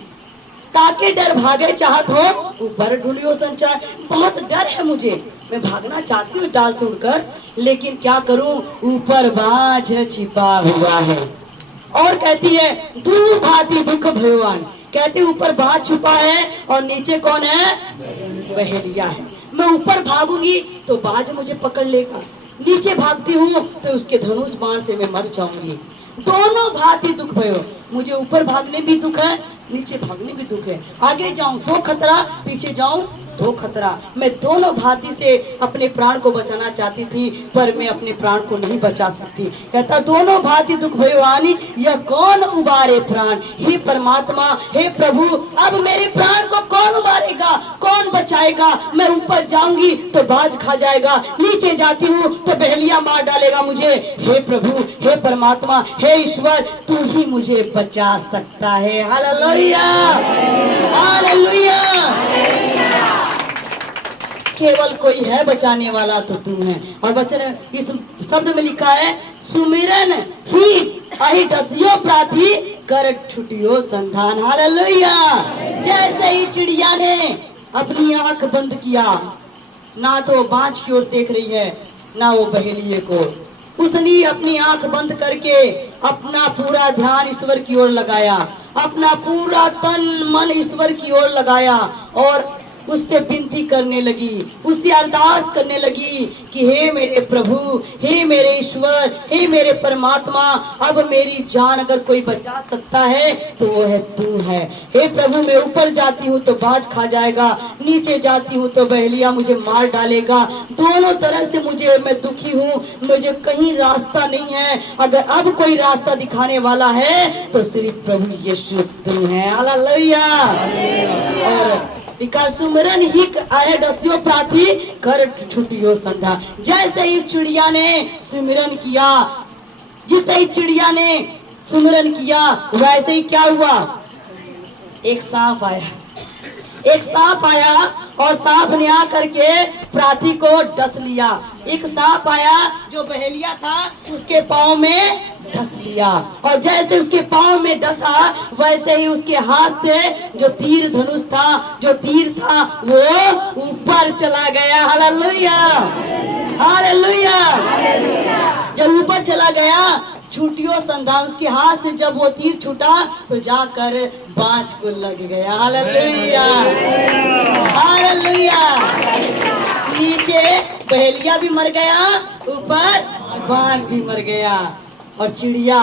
ताकि डर भागे चाहत हो, ऊपर ढूंढियो संचार। बहुत डर है मुझे, मैं भागना चाहती हूँ डाल से उड़कर, लेकिन क्या करूं, ऊपर बाज छिपा हुआ है। और कहती है दू भांति दुख भगवान। कहती ऊपर बाज छुपा है और नीचे कौन है? बहेलिया है। मैं ऊपर भागूंगी तो बाज मुझे पकड़ लेगा, नीचे भागती हूँ तो उसके धनुष बाण से मैं मर जाऊंगी। दोनों भांति दुख भयो, मुझे ऊपर भागने भी दुख है, नीचे भागने भी दुख है। आगे जाऊं तो खतरा, पीछे जाऊं तो खतरा। मैं दोनों भांति से अपने प्राण को बचाना चाहती थी, पर मैं अपने प्राण को नहीं बचा सकती। कहता दोनों भांति दुख भयो आनी, यह कौन उबारे प्राण। हे परमात्मा, हे प्रभु, अब मेरे प्राण को कौन उबारेगा, कौन बचाएगा। मैं ऊपर जाऊंगी तो बाज खा जाएगा, नीचे जाती हूँ तो बहेलिया मार डालेगा मुझे। हे प्रभु, हे परमात्मा, हे ईश्वर, तू ही मुझे बचा सकता है। Hallelujah, hallelujah. केवल कोई है बचाने वाला तो तू है। और वचन इस शब्द में लिखा है, सुमिरन ही अहि डसियो प्रार्थी, कर छुटियो संधान। हालेलुया। जैसे ही चिड़िया ने अपनी आंख बंद किया, ना तो बाज की ओर देख रही है ना वो बहेलिए को, उसने अपनी आंख बंद करके अपना पूरा ध्यान ईश्वर की ओर लगाया, अपना पूरा तन मन ईश्वर की ओर लगाया, और उससे विनती करने लगी, उससे अरदास करने लगी कि हे मेरे प्रभु, हे मेरे ईश्वर, ईश्वर, हे मेरे परमात्मा, अब मेरी जान अगर कोई बचा सकता है तो वो है तू है। हे प्रभु, मैं ऊपर जाती हूँ तो बाज खा जाएगा, नीचे जाती हूँ तो बहेलिया मुझे मार डालेगा, दोनों तरह से मैं दुखी हूँ, मुझे कहीं रास्ता नहीं है। अगर अब कोई रास्ता दिखाने वाला है तो सिर्फ प्रभु यीशु तू है। हालेलुया। और इका सुमरन ही आए डसियो प्रार्थी कर छुटियो संधा। जैसे ही चिड़िया ने सुमिरन किया, जिससे ही चिड़िया ने सुमिरन किया, वैसे ही क्या हुआ, एक सांप आया। एक सांप आया और सांप ने आकर के प्रार्थी को डस लिया। एक सांप आया जो बहेलिया था, उसके पाँव में डस लिया, और जैसे उसके पाँव में डसा वैसे ही उसके हाथ से जो तीर धनुष था, जो तीर था, वो ऊपर चला गया। Hallelujah, hallelujah. जब ऊपर चला गया, छूटियो संधा, उसके हाथ से जब वो तीर छूटा तो जाकर बाज को लग गया। Hallelujah, hallelujah. नीचे बहेलिया भी मर गया, ऊपर बाज भी मर गया, और चिड़िया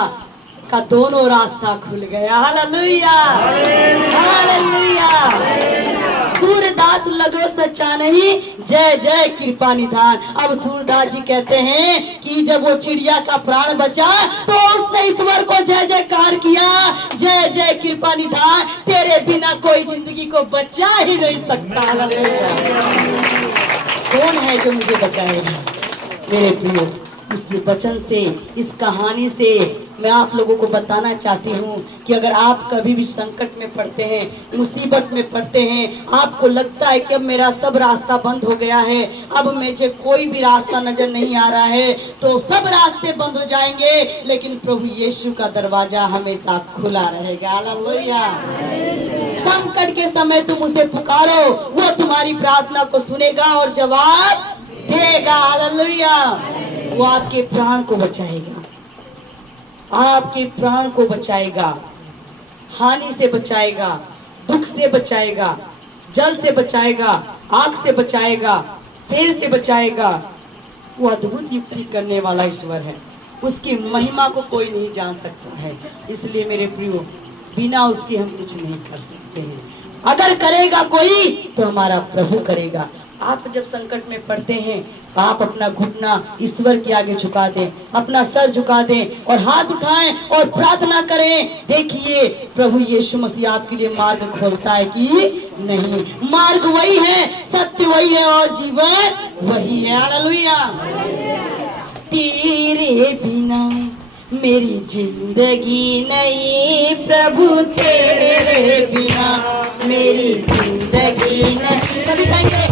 का दोनों रास्ता खुल गया। Hallelujah, hallelujah. सूरदास लगो सच्चा नहीं, जय जय कृपा निधान। अब सूरदास जी कहते हैं कि जब वो चिड़िया का प्राण बचा तो उसने ईश्वर को जय जयकार किया, जय जय कृपा निधान, तेरे बिना कोई जिंदगी को बचा ही नहीं सकता। हालेलुया। कौन है जो मुझे बचाएगा? मेरे प्रियो, इस वचन से, इस कहानी से मैं आप लोगों को बताना चाहती हूँ कि अगर आप कभी भी संकट में पड़ते हैं, मुसीबत में पड़ते हैं, आपको लगता है कि अब मेरा सब रास्ता बंद हो गया है, अब मुझे कोई भी रास्ता नजर नहीं आ रहा है, तो सब रास्ते बंद हो जाएंगे, लेकिन प्रभु यीशु का दरवाजा हमेशा खुला रहेगा। हालेलुया। संकट के समय तुम उसे पुकारो, वो तुम्हारी प्रार्थना को सुनेगा और जवाब देगा। हालेलुया। वो आपके प्राण को बचाएगा, आपके प्राण को बचाएगा, हानि से बचाएगा, दुख से बचाएगा, जल से बचाएगा, आग से बचाएगा, शेर से बचाएगा। वो अद्भुत युक्ति करने वाला ईश्वर है, उसकी महिमा को कोई नहीं जान सकता है। इसलिए मेरे प्रियो, बिना उसके हम कुछ नहीं कर सकते हैं। अगर करेगा कोई तो हमारा प्रभु करेगा। आप जब संकट में पड़ते हैं, आप अपना घुटना ईश्वर के आगे झुका दें, अपना सर झुका दें और हाथ उठाएं और प्रार्थना करें। देखिए प्रभु यीशु मसीह आपके लिए मार्ग खोलता है कि नहीं। मार्ग वही है, सत्य वही है और जीवन वही है। हालेलुया। तेरे बिना मेरी जिंदगी नहीं, प्रभु तेरे बिना मेरी जिंदगी नहीं। कभी कहेंगे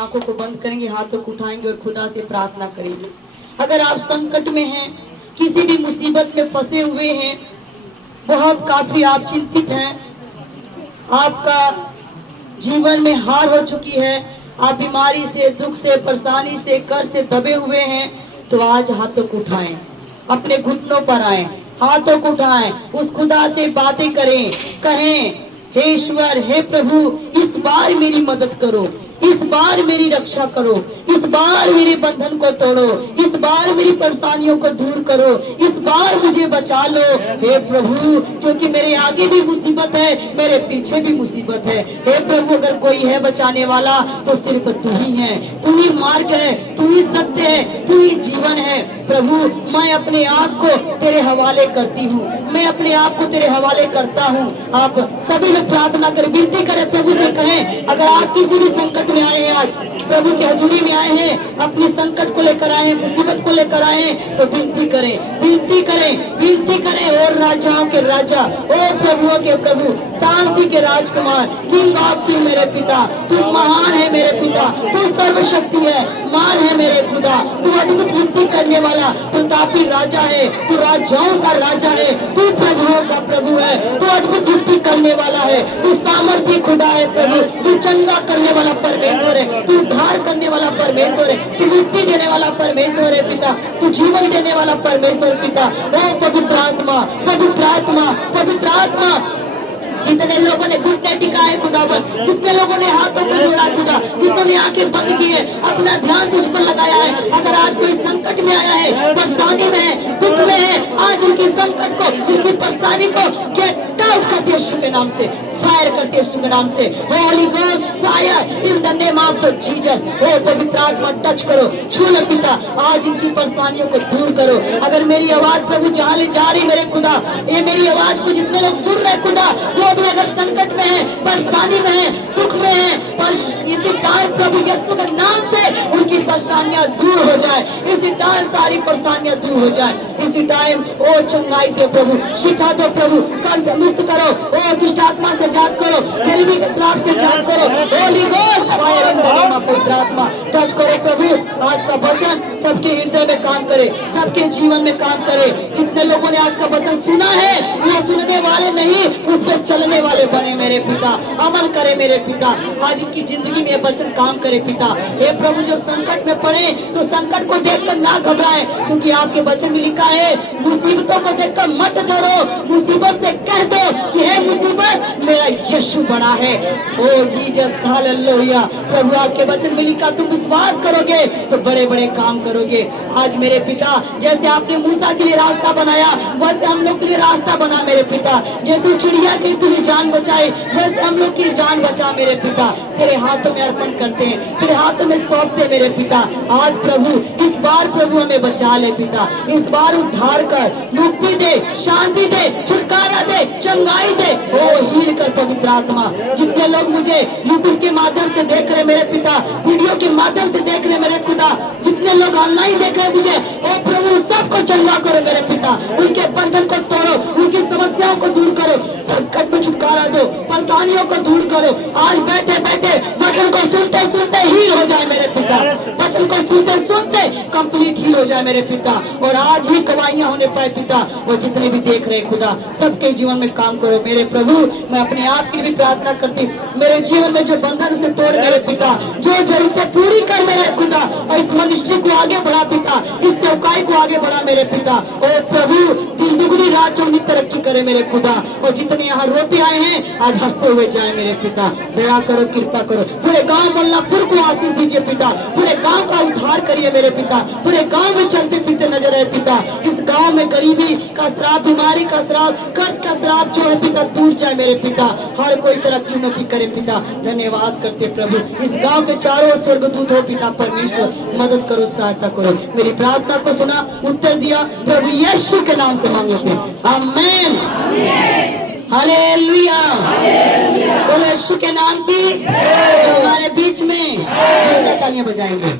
आंखों को बंद करेंगे, हाथों को उठाएंगे और खुदा से प्रार्थना करेंगे। अगर आप संकट में हैं, किसी भी मुसीबत में फंसे हुए हैं, बहुत काफी आप चिंतित हैं, आपका जीवन में हार हो चुकी है, आप बीमारी से, दुख से, परेशानी से, कर्ज से दबे हुए हैं, तो आज हाथों को उठाएं, अपने घुटनों पर आए, हाथों को उठाएं, उस खुदा से बातें करें, कहें, हे ईश्वर, हे प्रभु, इस बार मेरी मदद करो, इस बार मेरी रक्षा करो, इस बार मेरे बंधन को तोड़ो, इस बार मेरी परेशानियों को दूर करो, इस बार मुझे बचा लो हे प्रभु, क्योंकि मेरे आगे भी मुसीबत है, मेरे पीछे भी मुसीबत है। हे प्रभु, अगर कोई है बचाने वाला तो सिर्फ तू ही है, तू ही मार्ग है, तू ही सत्य है, तू ही जीवन है। प्रभु, मैं अपने आप को तेरे हवाले करती हूँ, मैं अपने आप को तेरे हवाले करता हूँ। आप सभी लोग प्रार्थना करें, विनती करें, प्रभु से कहें, अगर आप किसी भी संकट में आए हैं, आज प्रभु की हजूरी में आए हैं, अपने संकट को लेकर आए हैं, मुसीबत को लेकर आए हैं, तो विनती करें, विनती करें, विनती करें। और राजाओं के राजा, और प्रभुओं के प्रभु, शांति के राजकुमार, किंग ऑफ किंग मेरे पिता, तू महान है मेरे पिता, तू सर्वशक्ति है, मान है मेरे खुदा, तू अद्भुत युक्ति करने वाला, तू तापी राजा है, तू राजाओं का राजा है, तू प्रभुओं का प्रभु है, तू अद्भुत युक्ति करने वाला है, तू सामर्थ्य खुदा है प्रभु, तू चंगा करने वाला परमेश्वर है, तू उद्धार करने वाला परमेश्वर है, तू मुक्ति देने वाला परमेश्वर है पिता, तू जीवन देने वाला परमेश्वर पिता। ओ पवित्र आत्मा, पवित्र आत्मा, पवित्र आत्मा, जितने लोगों ने घुटने टिकाए खुदा बस, जितने लोगों ने हाथों को जोड़ा खुदा, जितनों ने आंखें बंद की है, अपना ध्यान तुझ पर लगाया है, अगर आज कोई संकट में आया है, परेशानी में है, दुख में है, आज उनकी संकट को, उनकी परेशानी को गेट आउट करते यीशु के नाम से, फायर करते यीशु के नाम से। Holy ghost fire in the name of the Jesus. ओ पवित्र आत्मा, टच करो, छू लो पिता, आज इनकी परेशानियों को दूर करो। अगर मेरी आवाज प्रभु जहाँ ले जा रही मेरे खुदा, ये मेरी आवाज को जितने लोग सुन रहे खुदा, वो भी अगर संकट में है, परेशानी में है, दुख में है, पर इसी टाइम प्रभु यीशु के नाम से उनकी परेशानियां दूर हो जाए, इसी टाइम सारी परेशानियां दूर हो जाए, इसी टाइम ओ चंगाई दो प्रभु, शिखा दो प्रभु, कर्ज मुक्त करो, ओ दुष्ट आत्मा से जात करो, गरीबी के श्राप से जात करो। Holi ghost fire in the name of पवित्र आत्मा, टच करो प्रभु, आज का वचन सबके हृदय में काम करे, सबके जीवन में काम करे। जितने लोगों ने आज का वचन सुना है, वो सुनने वाले नहीं, उस पर चलने वाले बने मेरे पिता, अमल करे मेरे पिता, आज इनकी जिंदगी में वचन काम करे पिता। हे प्रभु, जब संकट में पड़े तो संकट को देखकर ना घबराए, क्योंकि आपके वचन में लिखा है, मुसीबतों को देखकर मत डरो, मुसीबत से कह दो कि हे मुसीबत, मेरा यीशु बड़ा है। ओ जीसस, हालेलुया। प्रभु, आपके वचन में लिखा, तुम विश्वास करोगे तो बड़े बड़े काम करोगे। आज मेरे पिता, जैसे आपने मूसा के लिए रास्ता बनाया, वैसे हम लोग के लिए रास्ता बना मेरे पिता, जैसे चिड़िया की तुझे जान बचाई, वैसे हम लोग की जान बचा मेरे पिता। तेरे हाथों में अर्पण करते हैं, तेरे हाथों में सौंपते मेरे पिता। आज प्रभु, इस बार प्रभु हमें बचा ले पिता, इस बार उद्धार कर, मुक्ति दे, शांति दे, छुटकारा दे, चंगाई दे, ओ हील कर पवित्र आत्मा। जितने लोग मुझे यूट्यूब के माध्यम से देख रहे मेरे पिता, वीडियो के माध्यम से देख रहे मेरे खुदा, जितने लोग ऑनलाइन देख रहे मुझे, ओ प्रभु सबको चंगा करो मेरे पिता, उनके बंधन को तोड़ो, उनकी समस्याओं को दूर करो, संकट में छुटकारा दो, परेशानियों को दूर करो। आज बैठे बैठे वचन को सुनते सुनते हील हो जाए मेरे पिता, वचन को सुनते सुनते कंप्लीट हील हो जाए मेरे पिता, और आज ही गवाहियां होने पाए पिता। और जितने भी देख रहे खुदा, सबके जीवन में काम करो मेरे प्रभु। मैं अपने आप की भी प्रार्थना करती, मेरे जीवन में जो बंधन उसे तोड़ मेरे पिता, जो जरूरतें पूरी कर मेरे खुदा, और इस मिनिस्ट्री को आगे बढ़ा पिता, इस सेवकाई को आगे बढ़ा मेरे पिता। और प्रभु, दिन दुगनी रात चौगुनी तरक्की करे मेरे खुदा, और जितने यहाँ रोते आए हैं आज हंसते हुए जाए मेरे पिता। दया करो, कृपा करो, पूरे गांव मोहल्लापुर को आशीष दीजिए पिता, पूरे गांव का उद्धार करिए मेरे पिता, पूरे गांव में चलते फिरते नजर आए पिता। इस गांव में गरीबी का श्राप, बीमारी का श्राप, कर्ज का श्राप जो है पिता, दूर जाए मेरे पिता, हर कोई तरक्की उन्नति करे पिता। धन्यवाद करते प्रभु, इस गांव के चारों ओर स्वर्गदूत हो पिता परमेश्वर, मदद करो, सहायता करो। मेरी प्रार्थना को सुना, उत्तर दिया, प्रभु यीशु के नाम से मांगते, आमीन, हालेलुया। बोलो यीशु के नाम की। हमारे बीच में तालियां बजाएंगे।